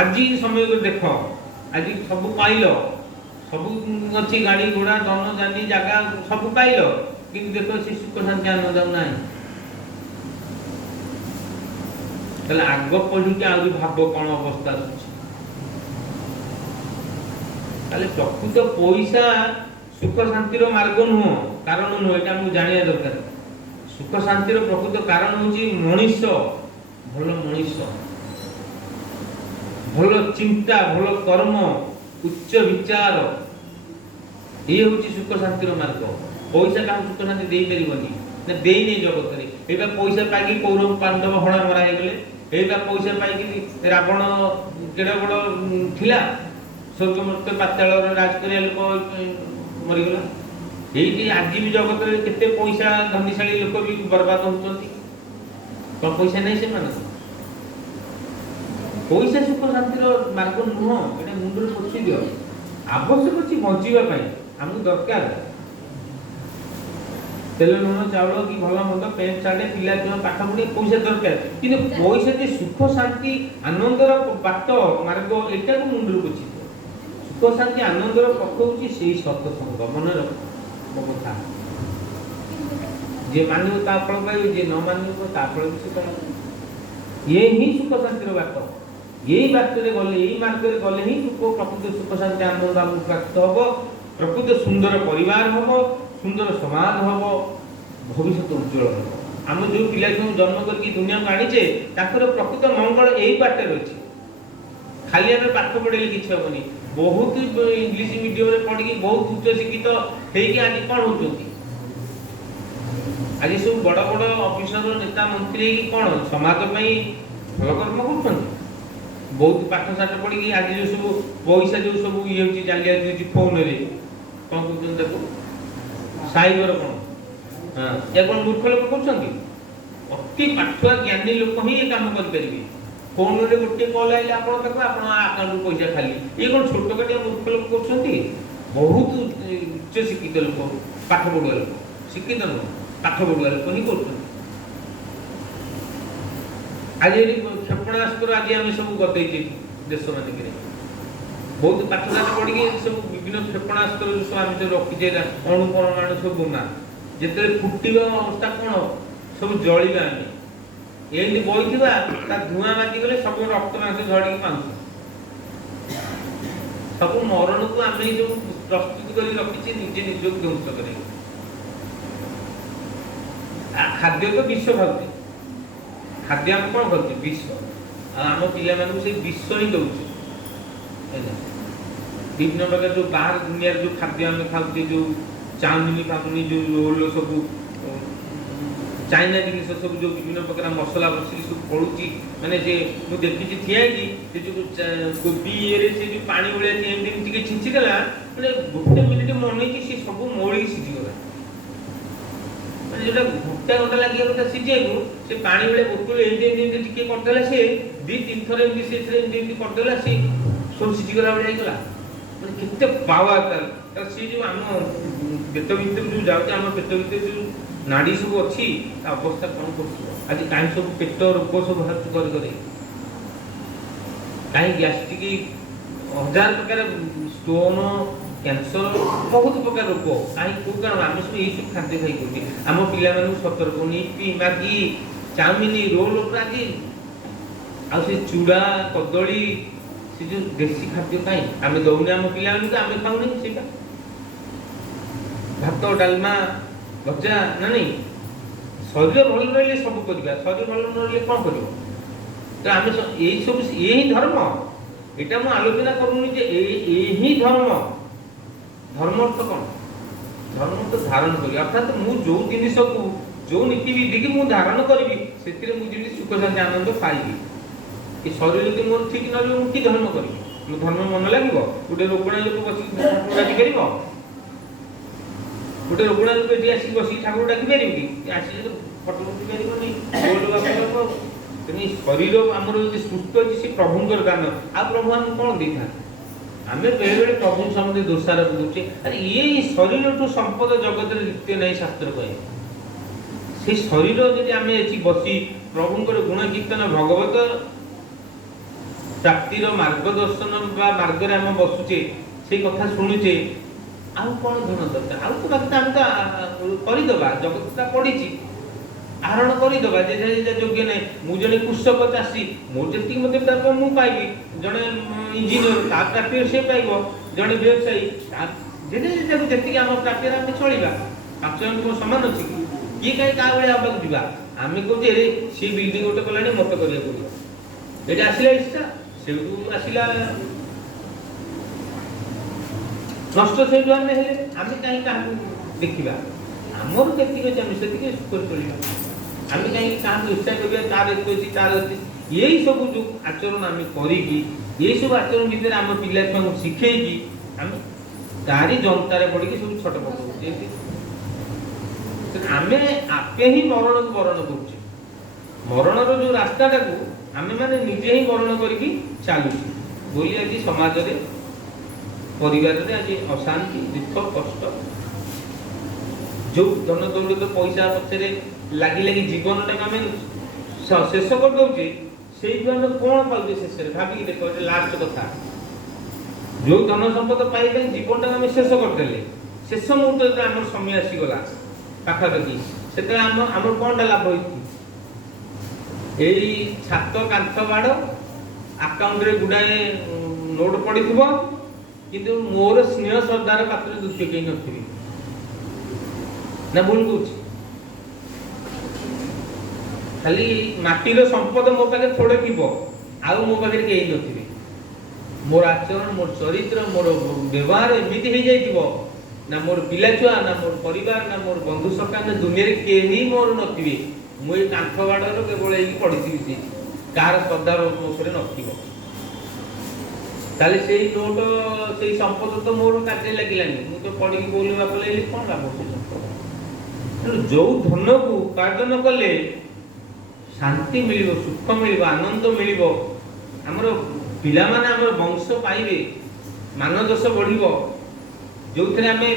आज समय को देख आज सब पाइल सब अच्छी गाड़ी घोड़ा धन जानी जगह सब पाइल कि देख से सुख शांति आनंद ना आग पढ़ी आज भाव कौन अवस्था प्रकृत पैसा सुख शांतिर मार्ग नुह कारण नुह ये आमको जाना दरकार सुख शांतिर प्रकृत कारण हूँ मनीष भल मनीष भल चिंता भल कर्म उच्च विचार ये हूँ सुख शांतिर मार्ग पैसा क्या सुख शांति दे पारनी देनी जगत में ये पैसा पाई कौरव पांडव हड़ा मरा गले ये पैसा पाई रावण केड़ बड़ थिला स्वर्ग मृत पाताल राज कर लोक मरीगला ये आज भी जगत में केते पैसा धनीशाली लोक भी बर्बाद होती कौन पैसा नहीं से पैसा सुख शांतिर मार्ग नुह ये मुंडे पशि दियो आवश्यक अच्छी बचापी आमको दरकार तेल लुण चाउल कि भल मंद पेंट सार्ट पिला छुआ पाठ पढ़ी पैसा दरकार कि पैसा जे सुख शांति आनंदर बाट मार्ग एटा को मुंडे पशि सुख शांति आनंदर पथ हूँ से सत्संग मन कथा जे मान फल पाइब जे न मान फल भी से पाइब ये ही सुख शांतिर बाट यही बाट गले यही मार्ग गले ही सुख प्रकृत सुख शांति आनंद आमको प्राप्त हम प्रकृत सुंदर परिवार हम सुंदर समाज हम भविष्य उज्जवल हम आम जो पिला सब जन्म करके दुनिया को आनीचे प्रकृत मंगल यही बाटे अच्छी खाली आम पाठ पढ़े किसी हेनी बहुत इंग्लिश मीडियम रे पढ़ी बहुत उच्च शिक्षित होगी आज कौन होती आज सब बड़ बड़ ऑफिसर नेता मंत्री कौन समाज भल कर्म कर बहुत पाठ साठ पढ़ी आज जो सब पैसा जो सब ये चली फोन रे कौन कहते साइबर कौन हाँ या कौन मूर्ख लोक कर अति पाठुआ ज्ञानी लोक ही ये कम करें फोन रे गोटे कल आइले अकाउंट पैसा खाली ये कौन छोट काटिया मूर्ख लोक कर बहुत उच्च शिक्षित लोक पाठ पढ़ुआ लोक शिक्षित नुह पाठ पढ़ुआ लोक ही कर आज ये क्षेपणास्त्र आज आम सब गतई देश मानिक बहुत पाठ साठ पढ़ी सब विभिन्न क्षेपणास्त्र जो सब आम सब रखीचे अणु परमाणु सब बोमा जिते फुटवा अवस्था कौन सब जलिबा आम ये बही धूआं बाजिगले सब रक्त मांस झड़ी मांस सब मरण को आम जो प्रस्तुत कर रखीचे निजे निज ध्वंस कर खाद्य तो विश्व खाद्य खाद्य आम कौन करते विश्व आम पिला से विश्व ही दौचे विभिन्न प्रकार जो बाहर दुनिया जो खाद्य आम खाऊे जो चाउमिन खाऊनी जो रोल सब चाइना जिन सब जो विभिन्न प्रकार मसला मसली सब पड़ुची माने जे मु देखी ठिया से जो कोबी ये से जो पानी भाया एमती छिंचिदेला माने गोटे मिनिट मन से सब मौलिक सीझीगला माने जो घंटा घंटा लगे कथा सीझाइबू से पानी भाया बोतल एमती टिके करदेला से 2-3 थर एमती करदेला से सब सीझीगला भाई गला माने केते पावर तार से जो आम पेट भीतर जो जाऊँ आम पेट भीतर जो नाड़ी सब अच्छी अवस्था कौन कर आज कहीं सब पेट रोग सब बाहर कहीं गैस्ट्रिक 1000 प्रकार स्टोन କ୍ୟାନ୍ସର ବହୁତ ପ୍ରକାର ରୋଗ କାହିଁ କୋଉ କାରଣ ଆମେ ସବୁ ଏଇସବୁ ଖାଦ୍ୟ ଖାଇ କରୁଛେ। ଆମ ପିଲାମାନଙ୍କୁ ସତର୍କ ଇପି ମ୍ୟାଗି ଚାଉମିନ ରୋଲ ଉପରେ ଆଜି ଆଉ ସେ ଚୁଡ଼ା କଦଳୀ ସେ ଯୋଉ ଦେଶୀ ଖାଦ୍ୟ କାହିଁ ଆମେ ଦଉନେ ଆମ ପିଲାମାନଙ୍କୁ, ଆମେ ଖାଉନେ ସେଇଟା ଭାତ ଡାଲମା ଭଜା ନା ନାଇଁ। ଶରୀର ଭଲ ରହିଲେ ସବୁ କରିବା, ଶରୀର ଭଲ ନ ରହିଲେ କ'ଣ କରିବ? ତ ଆମେ ଏଇ ସବୁ ଏଇ ଧର୍ମ, ଏଇଟା ମୁଁ ଆଲୋଚନା କରୁନି ଯେ ଏହି ଧର୍ମ। ଧର୍ମ ଅର୍ଥ କ'ଣ? ଧର୍ମ ତ ଧାରଣ କରିବି, ଅର୍ଥାତ୍ ମୁଁ ଯୋଉ ଜିନିଷକୁ ଯୋଉ ନୀତିବିଧିକି ମୁଁ ଧାରଣ କରିବି ସେଥିରେ ମୁଁ ଯେମିତି ସୁଖ ଶାନ୍ତି ଆନନ୍ଦ ପାଇବି। ଏ ଶରୀର ଯଦି ମୋର ଠିକ ନ ରହିବ ମୁଁ କି ଧର୍ମ କରିବି? ମୋ ଧର୍ମ ମନ ଲାଗିବ? ଗୋଟେ ରୋଗଣା ଲୋକ ବସିକି ଠାକୁର ଡାକିପାରିବ? ଗୋଟେ ରୋଗଣା ଲୋକ ଏଠି ଆସିକି ବସିକି ଠାକୁର ଡାକିପାରିବ କି? ଆସିକି ଫଟୋ ଉଠି ପାରିବନି। ତେଣୁ ଶରୀର ଆମର ଯଦି ସୁସ୍ଥ ଅଛି ସେ ପ୍ରଭୁଙ୍କର ଦାନ। ଆଉ ପ୍ରଭୁ ଆମକୁ କ'ଣ ଦେଇଥାନ୍ତି? ଆମେ ବେଳେବେଳେ ପ୍ରଭୁ ସମ୍ବନ୍ଧରେ ଦୋଷାରୋପ କରୁଛେ। ଆରେ ଏଇ ଶରୀରଠୁ ସମ୍ପଦ ଜଗତରେ ଦ୍ୱିତୀୟ ନାହିଁ ଶାସ୍ତ୍ର କହେ। সেই শরীর যদি আমি এটি বসি প্রভুঙ্কর গুণ কীর্তন ভগবত প্রাপ্তির মার্গদর্শন বা মার্গরে আমি বসুছে সেই কথা শুণুছে ଆଉ କ'ଣ ଧନ ଦରକାର? ଆଉ ତ ବାକି ଆମେ ତ କରିଦେବା, ଜଗତଟା ପଡ଼ିଛି ଆହରଣ କରିଦେବା। ଯେ ଯୋଗ୍ୟ ନାହିଁ। ମୁଁ ଜଣେ କୃଷକ ଚାଷୀ, ମୋର ଯେତିକି ମୋତେ ପ୍ରାପ୍ୟ ମୁଁ ପାଇବି। ଜଣେ ଇଞ୍ଜିନିୟର ତା ପ୍ରାପ୍ୟ ସେ ପାଇବ। ଜଣେ ବ୍ୟବସାୟୀ ଯେତିକି ଆମ ପ୍ରାପ୍ୟରେ ଆମେ ଚଳିବା। ପାଞ୍ଚ ଜଣ କ'ଣ ସମାନ ଅଛି କି? କିଏ କାହିଁ କାହା ଭଳିଆ ହେବାକୁ ଯିବା? ଆମେ କହୁଛେ ରେ ସିଏ ବିଲ୍ଡିଂ ଗୋଟେ କଲାଣି ମତେ କରିବାକୁ ପଡ଼ିବ। ଏଇଟା ଆସିଲା ଇଚ୍ଛା, ସେଇଠୁ ଆସିଲା ନଷ୍ଟ। ସେଇଠୁ ଆମେ ହେଲେ ଆମେ କାହିଁ କାହାକୁ ଦେଖିବା? ଆମର କେତିକି ଅଛି ଆମେ ସେତିକି ସୁଖରେ ଚଳିବା। ଆମେ କାହିଁକି କାହାକୁ ଇଚ୍ଛା କରିବା ତାର ଏତିକି ଅଛି ତାର ଅଛି? ଏଇ ସବୁ ଯୋଉ ଆଚରଣ ଆମେ କରିକି ଏଇ ସବୁ ଆଚରଣ ଭିତରେ ଆମ ପିଲା ଛୁଆଙ୍କୁ ଶିଖେଇକି ଆମେ ତାରି ଜନ୍ତାରେ ପଡ଼ିକି ସବୁ ଛୋଟ ପକାଉଛେ। ଆମେ ଆପେ ହିଁ ମରଣକୁ ବରଣ କରୁଛେ। ମରଣର ଯୋଉ ରାସ୍ତାଟାକୁ ଆମେ ମାନେ ନିଜେ ହିଁ ବରଣ କରିକି ଚାଲୁଛେ ବୋଲି ଆଜି ସମାଜରେ ପରିବାରରେ ଆଜି ଅଶାନ୍ତି ଦୁଃଖ କଷ୍ଟ ଯୋଉ ଧନ ଦୌଲତ ପଇସା ପଛରେ ଲାଗି ଲାଗି ଜୀବନଟାକୁ ଆମେ ଶେଷ କରିଦଉଛେ। ସେଇଠୁ ଆମେ କ'ଣ ପାଉଛେ ଶେଷରେ? ଭାବିକି ଦେଖ, ଏଇଟା ଲାଷ୍ଟ କଥା। ଯୋଉ ଧନ ସମ୍ପଦ ପାଇଲେ ଜୀବନଟାକୁ ଆମେ ଶେଷ କରିଦେଲେ, ଶେଷ ମୁହୂର୍ତ୍ତରେ ଆମର ସମୟ ଆସିଗଲା ପାଖାପାଖି, ସେତେବେଳେ ଆମର କ'ଣଟା ଲାଭ ହେଇଛି? ଏଇ ଛାତ କାନ୍ଥ ବାଡ଼ ଆକାଉଣ୍ଟରେ ଗୁଡ଼ାଏ ନୋଟ୍ ପଡ଼ିଥିବ, କିନ୍ତୁ ମୋର ସ୍ନେହ ଶ୍ରଦ୍ଧାର ପାତ୍ରରେ ଦ୍ୱିତୀୟ କେହି ନଥିବେ। ନା ଭୁଲ କହୁଛି? ଖାଲି ମାଟିର ସମ୍ପଦ ମୋ ପାଖରେ ଥୋଡ଼େ ଥିବ, ଆଉ ମୋ ପାଖରେ କେହି ନଥିବେ। ମୋର ଆଚରଣ, ମୋର ଚରିତ୍ର, ମୋର ବ୍ୟବହାର ଏମିତି ହେଇଯାଇଥିବ, ନା ମୋର ପିଲାଛୁଆ, ନା ମୋର ପରିବାର, ନା ମୋର ବନ୍ଧୁ ସଖା, ନା ଦୁନିଆରେ କେହି ମୋର ନଥିବେ। ମୁଁ ଏଇ କାନ୍ଥ ବାଡ଼ର କେବଳ ହେଇକି ପଡ଼ିଥିବି, କାହାର ଶ୍ରଦ୍ଧା ମୋ ଉପରେ ନଥିବ। ତାହେଲେ ସେଇ ନୋଟ ସେଇ ସମ୍ପଦ ତ ମୋର କାର୍ଯ୍ୟ ଲାଗିଲାନି। ମୁଁ ତ ପଡ଼ିକି ବୋଉଲି ବାପ ଲାଗିଲି, କ'ଣ ଲାଭ ସେ ସମ୍ପଦ? ତେଣୁ ଯୋଉ ଧନକୁ ଉପାର୍ଜନ କଲେ ଶାନ୍ତି ମିଳିବ, ସୁଖ ମିଳିବ, ଆନନ୍ଦ ମିଳିବ, ଆମର ପିଲାମାନେ ଆମର ବଂଶ ପାଇବେ, ମାନଯଶ ବଢ଼ିବ, ଯୋଉଥିରେ ଆମେ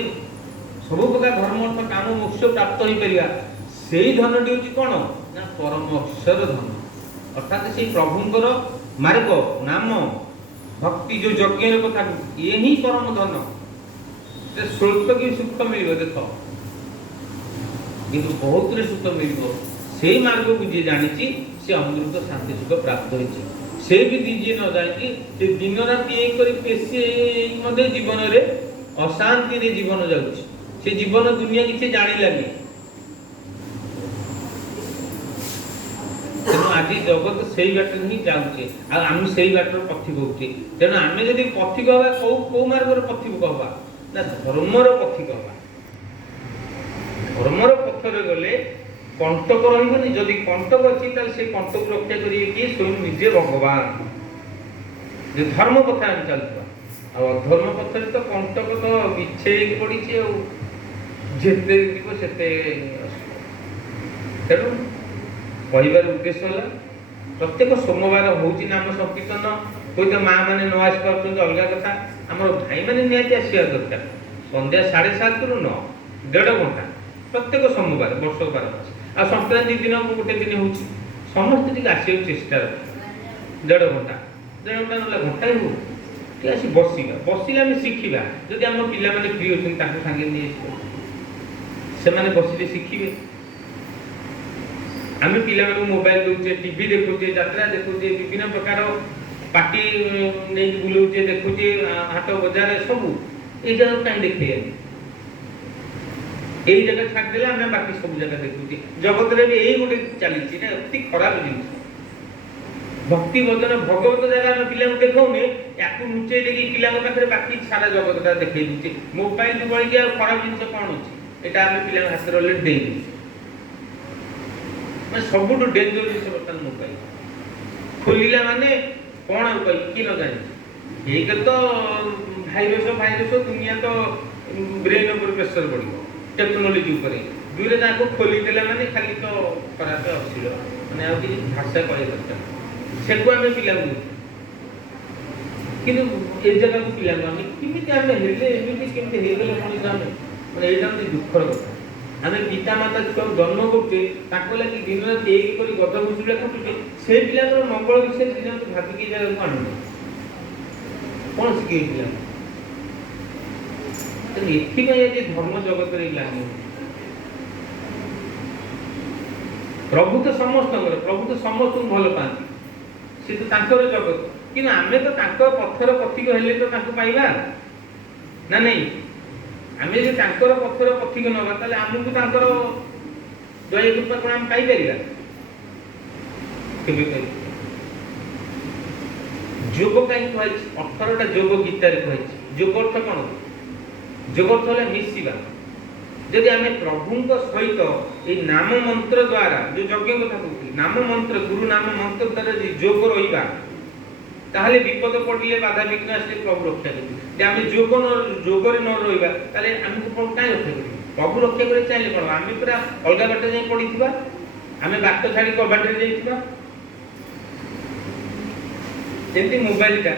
ସବୁ ପ୍ରକାର ଧର୍ମ ଅର୍ଥ କାମ ମୋକ୍ଷ ପ୍ରାପ୍ତ ହେଇପାରିବା, ସେଇ ଧନଟି ହେଉଛି କ'ଣ? ନା ପରମ ଅକ୍ଷର ଧନ। ଅର୍ଥାତ୍ ସେଇ ପ୍ରଭୁଙ୍କର ମାର୍ଗ ନାମ ଭକ୍ତି ଯୋଉ ଯଜ୍ଞର କଥା, ଇଏ ହିଁ ପରମ ଧନ। ସ୍ୱଳ୍ପ କି ସୁଖ ମିଳିବ ଦେଖ, କିନ୍ତୁ ବହୁତରେ ସୁଖ ମିଳିବ। ସେଇ ମାର୍ଗକୁ ଯିଏ ଜାଣିଛି ସେ ଅମୃତ ଶାନ୍ତି ସୁଖ ପ୍ରାପ୍ତ ହେଇଛି। ସେ ବି ଯିଏ ନ ଜାଣିଛି ସେ ଦିନ ରାତି ଏକ କରି ପେଶି ମଧ୍ୟ ଜୀବନରେ ଅଶାନ୍ତିରେ ଜୀବନ ଯାଉଛି। ସେ ଜୀବନ ଦୁନିଆ କିଛି ଜାଣିଲାନି। ତେଣୁ ଆଜି ଜଗତ ସେଇ ବାଟରେ ହିଁ ଯାଉଛି, ଆଉ ଆମେ ସେଇ ବାଟର ପଥିକ ହଉଛେ। ତେଣୁ ଆମେ ଯଦି ପଥିକ ହବା, କୋଉ ମାର୍ଗର ପଥିକ ହବା? ନା ଧର୍ମର ପଥିକ ହବା। ଧର୍ମର ପଥରେ ଗଲେ କଣ୍ଟକ ରହିବନି। ଯଦି କଣ୍ଟକ ଅଛି ତାହେଲେ ସେ କଣ୍ଟକୁ ରକ୍ଷା କରିବେ କିଏ? ସ୍ୱୟଂ ନିଜେ ଭଗବାନ। ଯେ ଧର୍ମ ପଥରେ ଆମେ ଚାଲୁଥିବା, ଆଉ ଅଧର୍ମ ପଥରେ ତ କଣ୍ଟକ ତ ବିଛେଇକି ପଡ଼ିଛି, ଆଉ ଯେତେ ଯିବ ସେତେ। ତେଣୁ କହିବାର ଉଦ୍ଦେଶ୍ୟ ହେଲା ପ୍ରତ୍ୟେକ ସୋମବାର ହଉଛି ନାମ ସଂକୀର୍ତ୍ତନ। ହୁଏତ ମା ମାନେ ନ ଆସି ପାରୁଛନ୍ତି ଅଲଗା କଥା, ଆମର ଭାଇମାନେ ନିହାତି ଆସିବା ଦରକାର। ସନ୍ଧ୍ୟା 7:30ରୁ 9, 1.5 ଘଣ୍ଟା ପ୍ରତ୍ୟେକ ସୋମବାର, ବର୍ଷକ 12 ମାସ। ଆଉ ସଂକ୍ରାନ୍ତି ଦିନ ଗୋଟେ ଦିନ ହଉଛି। ସମସ୍ତେ ଟିକେ ଆସିବାକୁ ଚେଷ୍ଟା କର। 1.5 ଘଣ୍ଟା, 1.5 ଘଣ୍ଟା ନହେଲେ ଘଣ୍ଟାଏ ହଉ, ଟିକେ ଆସି ବସିବା, ବସିଲେ ଆମେ ଶିଖିବା। ଯଦି ଆମ ପିଲାମାନେ ଫ୍ରି ଅଛନ୍ତି ତାଙ୍କୁ ସାଙ୍ଗେ ନେଇ ଆସିବା, ସେମାନେ ବସିଲେ ଶିଖିବେ। ଆମେ ପିଲାମାନଙ୍କୁ ମୋବାଇଲ ଦଉଛେ, ଟିଭି ଦେଖୁଛେ, ଯାତ୍ରା ଦେଖୁଛେ, ବିଭିନ୍ନ ପ୍ରକାର ପାର୍ଟି ନେଇକି ବୁଲଉଛେ, ଦେଖୁଛେ, ହାଟ ବଜାର ସବୁ ଏଇ ଜାଗାକୁ କାହିଁ ଦେଖେଇବାନି? ଏଇ ଜାଗା ଛାଡ଼ିଦେଲେ ଆମେ ବାକି ସବୁ ଜାଗା ଦେଖୁଛେ। ଜଗତରେ ବି ଏଇ ଗୋଟେ ଚାଲିଛି, ଏଇଟା ଅତି ଖରାପ ଜିନିଷ। ଭକ୍ତି ଭଜନ ଭଗବତ ଜାଗା ଆମେ ପିଲାଙ୍କୁ ଦେଖାଉନେ, ୟାକୁ ଲୁଚେଇ ଦେଇକି ପିଲାଙ୍କ ପାଖରେ ବାକି ସାରା ଜଗତଟା ଦେଖେଇ ଦଉଛେ। ମୋବାଇଲ ଭଳିକି ଆଉ ଖରାପ ଜିନିଷ କ'ଣ ଅଛି? ଏଇଟା ଆମେ ପିଲାଙ୍କ ହାତରେ ଅଲରେଡି ଦେଇ ଦଉଛେ। ମାନେ ସବୁଠୁ ଡେଞ୍ଜର ଜିନିଷ ବର୍ତ୍ତମାନ ମୋବାଇଲ। ଖୋଲିଲା ମାନେ କ'ଣ ଆଉ କହିବି, କିଏ ନ ଜାଣିଛି? ଏଇଟା ତ ଭାଇରସ ଦୁନିଆ ତ ବ୍ରେନ ଉପରେ ପ୍ରେସର ପଡ଼ିବ, ଟେକ୍ନୋଲୋଜି ଉପରେ। ଦୁଇରେ ତାକୁ ଖୋଲିଦେଲା ମାନେ ଖାଲି ତ ଖରାପ ଅଶ୍ଳୀଳ, ମାନେ ଆଉ କିଛି ଭାଷା କହିବା ଦରକାର। ସେକୁ ଆମେ ପିଲାଙ୍କୁ କିନ୍ତୁ ଏ ଜାଗାକୁ ପିଲାଙ୍କୁ ଆମେ କେମିତି ଆମେ ହେଲେ ଏମିତି କେମିତି ହେଇଗଲେ ମଣିଷ ଆମେ, ମାନେ ଏଇଟା ହେଉଛି ଦୁଃଖର କଥା। ଆମେ ପିତା ମାତା ଛୁଆକୁ ଜନ୍ମ କରୁଛେ, ତାଙ୍କ ଲାଗି ଦିନ ରାତି ଏକ କରି ଗଧ ଘୁଷୁରିଆ ଖଟୁଛେ, ସେ ପିଲାଙ୍କର ମଙ୍ଗଳ ବିଷୟରେ ଦିନକୁ ଭାବିକି ଏ ଜାଗାକୁ ଆଣୁନେ। କ'ଣ ଶିଖେଇ ପିଲାଙ୍କୁ? ଏଥିପାଇଁ ଆଜି ଧର୍ମ ଜଗତରେ ଗ୍ଲାନି ହେଉଛି। ପ୍ରଭୁ ତ ସମସ୍ତଙ୍କର, ପ୍ରଭୁ ତ ସମସ୍ତଙ୍କୁ ଭଲ ପାଆନ୍ତି, ସେ ତ ତାଙ୍କର ଜଗତ। କିନ୍ତୁ ଆମେ ତ ତାଙ୍କ ପଥର ପଥିକ ହେଲେ ତ ତାଙ୍କୁ ପାଇବା ନା ନାଇଁ? ଆମେ ଯଦି ତାଙ୍କର ପଥର ପଥିକ ନବା, ତାହେଲେ ଆମକୁ ତାଙ୍କର ଦୟା କୃପା କ'ଣ ଆମେ ପାଇପାରିବା? କେବେ ପାଇପାରିବା? ଯୋଗ କାହିଁ କୁହାଯାଇଛି? 18ଟା ଯୋଗ ଗୀତାରେ କୁହାଯାଇଛି। ଯୋଗ ଅର୍ଥ କ'ଣ? ଯୋଗ ଅର୍ଥ ହେଲା ମିଶିବା। ଯଦି ଆମେ ପ୍ରଭୁଙ୍କ ସହିତ ଏଇ ନାମ ମନ୍ତ୍ର ଦ୍ୱାରା, ଯୋଉ ଯଜ୍ଞ କଥା କହୁଥିଲି, ନାମ ମନ୍ତ୍ର, ଗୁରୁ ନାମ ମନ୍ତ୍ର ଦ୍ୱାରା ଯଦି ଯୋଗ ରହିବା, ତାହେଲେ ବିପଦ ପଡ଼ିଲେ, ବାଧା ବିଘ୍ନ ଆସିଲେ ପ୍ରଭୁ ରକ୍ଷା କରିବେ। ଯଦି ଆମେ ଯୋଗରେ ନ ରହିବା, ତାହେଲେ ଆମକୁ ପ୍ରଭୁ କାହିଁ ରକ୍ଷା କରିବେ? ପ୍ରଭୁ ରକ୍ଷା କରିବାକୁ ଚାହିଁଲେ କ'ଣ? ଆମେ ପୁରା ଅଲଗା ବାଟ ଯାଇ ପଡ଼ିଥିବା, ଆମେ ବାଟ ଛାଡ଼ି କବାଟରେ ଯାଇଥିବା। ଯେମିତି ମୋବାଇଲଟା,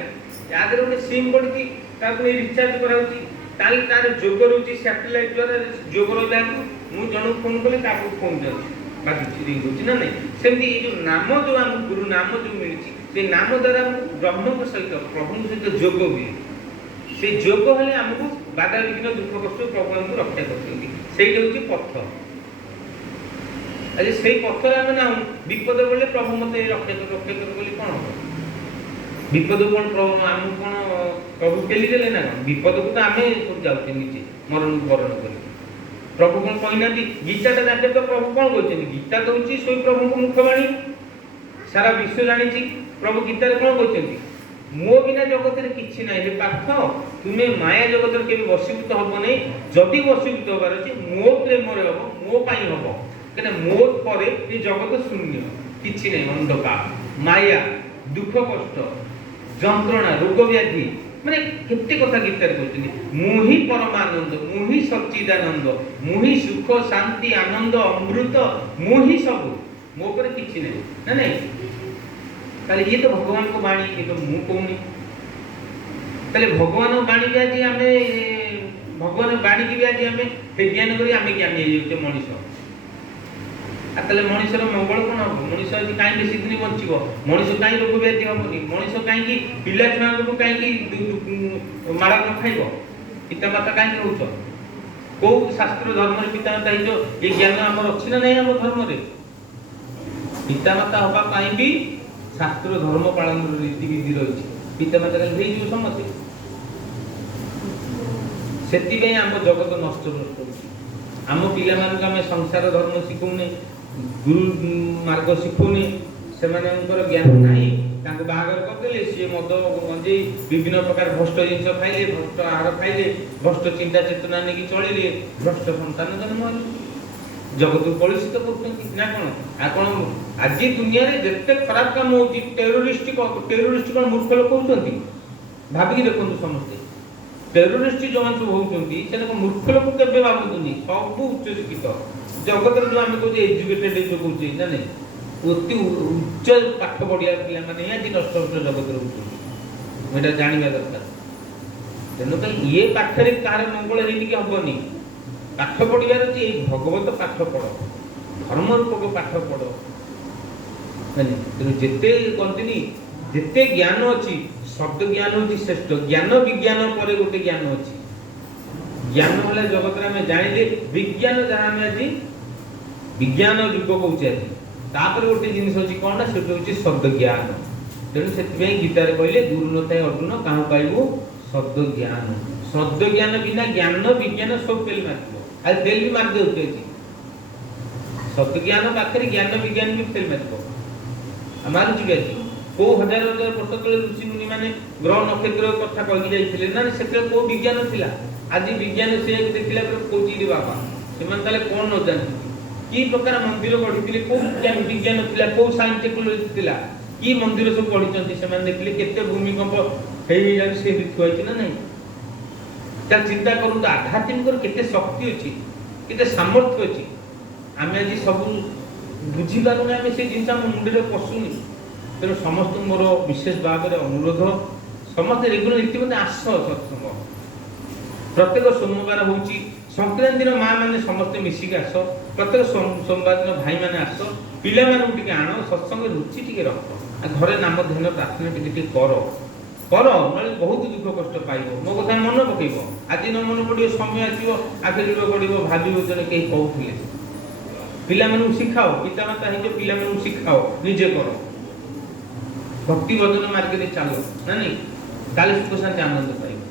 ୟା ଦେହରେ ଗୋଟେ ସିମ୍ ପଡ଼ିଛି, ତାକୁ ନେଇ ରିଚାର୍ଜ କରାଉଛି, ତାହେଲେ ତାର ଯୋଗ ରହୁଛି ସ୍ୟାଟେଲାଇଟ୍ ଦ୍ୱାରା ଯୋଗ ରହିଲାକୁ ମୁଁ ଜଣକୁ ଫୋନ୍ କଲେ ତା ପାଖକୁ ଫୋନ୍ ଯାଉଛି, ବାଜୁଛି, ରିଙ୍ଗ ହେଉଛି ନା ନାହିଁ? ସେମିତି ଏଇ ଯେଉଁ ନାମ, ଯେଉଁ ଆମକୁ ଗୁରୁ ନାମ ଯେଉଁ ମିଳିଛି, ସେ ନାମ ଦ୍ୱାରା ବ୍ରହ୍ମଙ୍କ ସହିତ, ପ୍ରଭୁଙ୍କ ସହିତ ଯୋଗ ହୁଏ। ସେ ଯୋଗ ହେଲେ ଆମକୁ ବାଧା ବିଘ୍ନ ଦୁଃଖ କଷ୍ଟ ପ୍ରଭୁ ଆମକୁ ରକ୍ଷା କରୁଛନ୍ତି। ସେଇଟା ହେଉଛି ପଥ। ଆଜି ସେଇ ପଥରେ ଆମେ ନାହୁଁ, ବିପଦ ପଡ଼ିଲେ ପ୍ରଭୁ ମୋତେ ରକ୍ଷା କର ବୋଲି କ'ଣ ହବ? ବିପଦ କ'ଣ ଆମକୁ କ'ଣ ପ୍ରଭୁ ପେଲି ଦେଲେ ନା କ'ଣ? ବିପଦକୁ ତ ଆମେ ଯାଉଛେ ନିଜେ ମରଣକୁ ବରଣ କରି। ପ୍ରଭୁ କ'ଣ କହିନାହାନ୍ତି? ଗୀତାଟା ଜାଣିଲେ ତ ପ୍ରଭୁ କ'ଣ କହିଛନ୍ତି? ଗୀତା ତ ହେଉଛି ସ୍ୱୟଂ ପ୍ରଭୁଙ୍କ ମୁଖବାଣୀ, ସାରା ବିଶ୍ୱ ଜାଣିଛି। ପ୍ରଭୁ ଗୀତାରେ କ'ଣ କହିଛନ୍ତି? ମୋ ବିନା ଜଗତରେ କିଛି ନାହିଁ ରେ ପାର୍ଥ, ତୁମେ ମାୟା ଜଗତରେ କେବେ ବଶୀଭୂତ ହବ ନାହିଁ। ଯଦି ବଶୀଭୂତ ହବାର ଅଛି, ମୋ ପ୍ରେମରେ ହବ, ମୋ ପାଇଁ ହବ। କାହିଁକିନା ମୋ ପରେ ଏ ଜଗତ ଶୂନ୍ୟ, କିଛି ନାହିଁ, ଅନ୍ଧକାର, ମାୟା, ଦୁଃଖ କଷ୍ଟ, ଯନ୍ତ୍ରଣା, ରୋଗ ବ୍ୟାଧି, ମାନେ କେତେ କଥା ଗୀତାରେ କହିଛନ୍ତି। ମୁଁ ହିଁ ପରମାନନ୍ଦ, ମୁଁ ହିଁ ସଚ୍ଚିଦାନନ୍ଦ, ମୁଁ ହିଁ ସୁଖ ଶାନ୍ତି ଆନନ୍ଦ ଅମୃତ, ମୁଁ ହିଁ ସବୁ, ମୋ ଉପରେ କିଛି ନାହିଁ ନା ନାଇଁ? ତାହେଲେ ଇଏ ତ ଭଗବାନଙ୍କ ବାଣୀ, ଇଏ ତ ମୁଁ କହୁନି। ତାହେଲେ ଭଗବାନଙ୍କ ବାଣୀ ବି ଆଜି ଆମେ, ଭଗବାନ ବାଣୀକି ବି ଆଜି ଆମେ ବିଜ୍ଞାନ କରି ଆମେ ଜ୍ଞାନୀ ହେଇଯାଉଛେ ମଣିଷ। ଆଉ ତାହେଲେ ମଣିଷର ମଙ୍ଗଳ କ'ଣ ହବ? ମଣିଷ ଆଜି କାହିଁ ବେଶୀ ଦିନ ବଞ୍ଚିବ? ମଣିଷ କାହିଁ ରୋଗ ବ୍ୟାଧି ହବନି? ମଣିଷ କାହିଁକି ପିଲା ଛୁଆଙ୍କୁ କାହିଁକି ମାଡ଼ ନ ଖାଇବ? ପିତାମାତା କାହିଁକି ହଉଛ? କୋଉ ଶାସ୍ତ୍ର ଧର୍ମରେ ପିତାମାତା ହେଇଛ? ଏ ଜ୍ଞାନ ଆମର ଅଛି ନା ନାହିଁ ଆମ ଧର୍ମରେ? ପିତାମାତା ହବା ପାଇଁ ବି ଶାସ୍ତ୍ର ଧର୍ମ ପାଳନର ରୀତିବିଧି ରହିଛି। ପିତାମାତା କାଲି ହେଇଯିବ ସମସ୍ତେ। ସେଥିପାଇଁ ଆମ ଜଗତ ନଷ୍ଟ ହେଉଛି। ଆମ ପିଲାମାନଙ୍କୁ ଆମେ ସଂସାର ଧର୍ମ ଶିଖଉନେ, ଗୁରୁ ମାର୍ଗ ଶିଖଉନେ, ସେମାନଙ୍କର ଜ୍ଞାନ ନାହିଁ। ତାଙ୍କୁ ବାହାଘର କରିଦେଲେ, ସିଏ ମଦ ଗଞ୍ଜେଇ ବିଭିନ୍ନ ପ୍ରକାର ଭ୍ରଷ୍ଟ ଜିନିଷ ଖାଇଲେ, ଭ୍ରଷ୍ଟ ଆହାର ଖାଇଲେ, ଭ୍ରଷ୍ଟ ଚିନ୍ତା ଚେତନା ନେଇକି ଚଳିଲେ, ଭ୍ରଷ୍ଟ ସନ୍ତାନ ଜନ୍ମ ହେଲେ, ଜଗତକୁ କଳୁଷିତ କରୁଛନ୍ତି ନା କ'ଣ? ଆଉ କ'ଣ ଆଜି ଦୁନିଆରେ ଯେତେ ଖରାପ କାମ ହେଉଛି, ଟେରୋରିଷ୍ଟ କ'ଣ ମୂର୍ଖ ଲୋକ ହଉଛନ୍ତି? ଭାବିକି ଦେଖନ୍ତୁ ସମସ୍ତେ। ଟେରୋରିଷ୍ଟ ଯେଉଁମାନେ ସବୁ ହଉଛନ୍ତି, ସେ ମୂର୍ଖ ଲୋକ କେବେ ଭାବୁଛନ୍ତି? ସବୁ ଉଚ୍ଚ ଶିକ୍ଷିତ ଜଗତରେ ଯେଉଁ ଆମେ କହୁଛେ ଏଜୁକେଟେଡ୍ ଯେଉଁ କହୁଛେ ନା ନାଇଁ, ଅତି ଉଚ୍ଚ ପାଠ ପଢ଼ିବା ପିଲାମାନେ ହିଁ ଆଜି ନଷ୍ଟ ଜଗତରେ ହଉଛନ୍ତି। ଏଇଟା ଜାଣିବା ଦରକାର। ତେଣୁକରି ଇଏ ପାଠରେ କାହାର ମଙ୍ଗଳ ହେଇନି କି ହବନି। ପାଠ ପଢ଼ିବାର ଅଛି, ଏଇ ଭଗବତ ପାଠ ପଢ଼, ଧର୍ମ ରୂପକ ପାଠ ପଢ଼। ତେଣୁ ଯେତେ କହନ୍ତିନି, ଯେତେ ଜ୍ଞାନ ଅଛି शब्द ज्ञान होची श्रेष्ठ ज्ञान विज्ञान पर गोटे ज्ञान अछि ज्ञान वाला जगत रे हमें जानिले विज्ञान जहां में আজি विज्ञान युग कहउचे আজি तापर गोटे जिनिस अछि कोनटा सेट होची शब्द ज्ञान तेणु से गीता रे कहले गुरु नथाय अर्जुन काहु पाइबो शब्द ज्ञान बिना ज्ञान विज्ञान सब फेल मारबो आज फेल भी मार देउते छी शब्द ज्ञान पाखरे ज्ञान विज्ञान भी फेल मारबो हमार जीवे छी को हजार हजार वर्ष तले ऋषि मुनि माने ग्रह नक्षत्र कथा कहि जाइथिले ना सेते को विज्ञान थिला आज विज्ञान से देखिला पर कोची रे बाबा सेमान तले कोन न जानथि की प्रकार मंदिर गढिथिले को ज्ञान विज्ञान थिला को साइंस टेक्नोलॉजी थिला की मंदिर सब गढिचंती सेमान देखिले केते भूमिकंप हेई जाय से लिखुआइछि ना नहीं ता चिंता करू तो आध्यात्मिक केते शक्ति अछि केते सामर्थ्य अछि आमे आज सब बुझी पारुना आमे से जिंसा मुंडे रे पसुनी तेणु समस्त मोर विशेष भाव में अनुरोध समस्त रेगुलर नीति आस सत्संग प्रत्येक सोमवार हूँ संक्रांति दिन माँ मैंने समस्ते मिसिक आस प्रत्येक सोमवार दिन भाई मैंने आस पिला टे आण सत्संग रुचि टे रख घरे नाम ध्यान प्रार्थना टे कर कर ना बहुत दुख कष्ट पाइब मो कथा मन पकेब आज न मन पड़ो समय आसो आगे लुड़ पड़ो भाव जन कहीं कहते पिला शिखाओ पितामाता हो पिला शिखाओ निजे कर भक्ति भजन मार्ग में चलो ना नहीं काले सुख शांति आनंद पाइब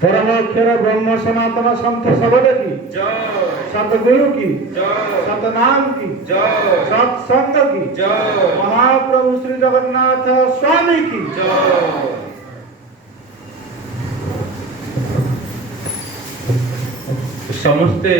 परम अक्षर ब्रह्म सनातन संत सबद की जय सतगुरु की जय सतनाम की जय सत्संग की जय महाप्रभु श्री जगन्नाथ स्वामी की जय समस्ते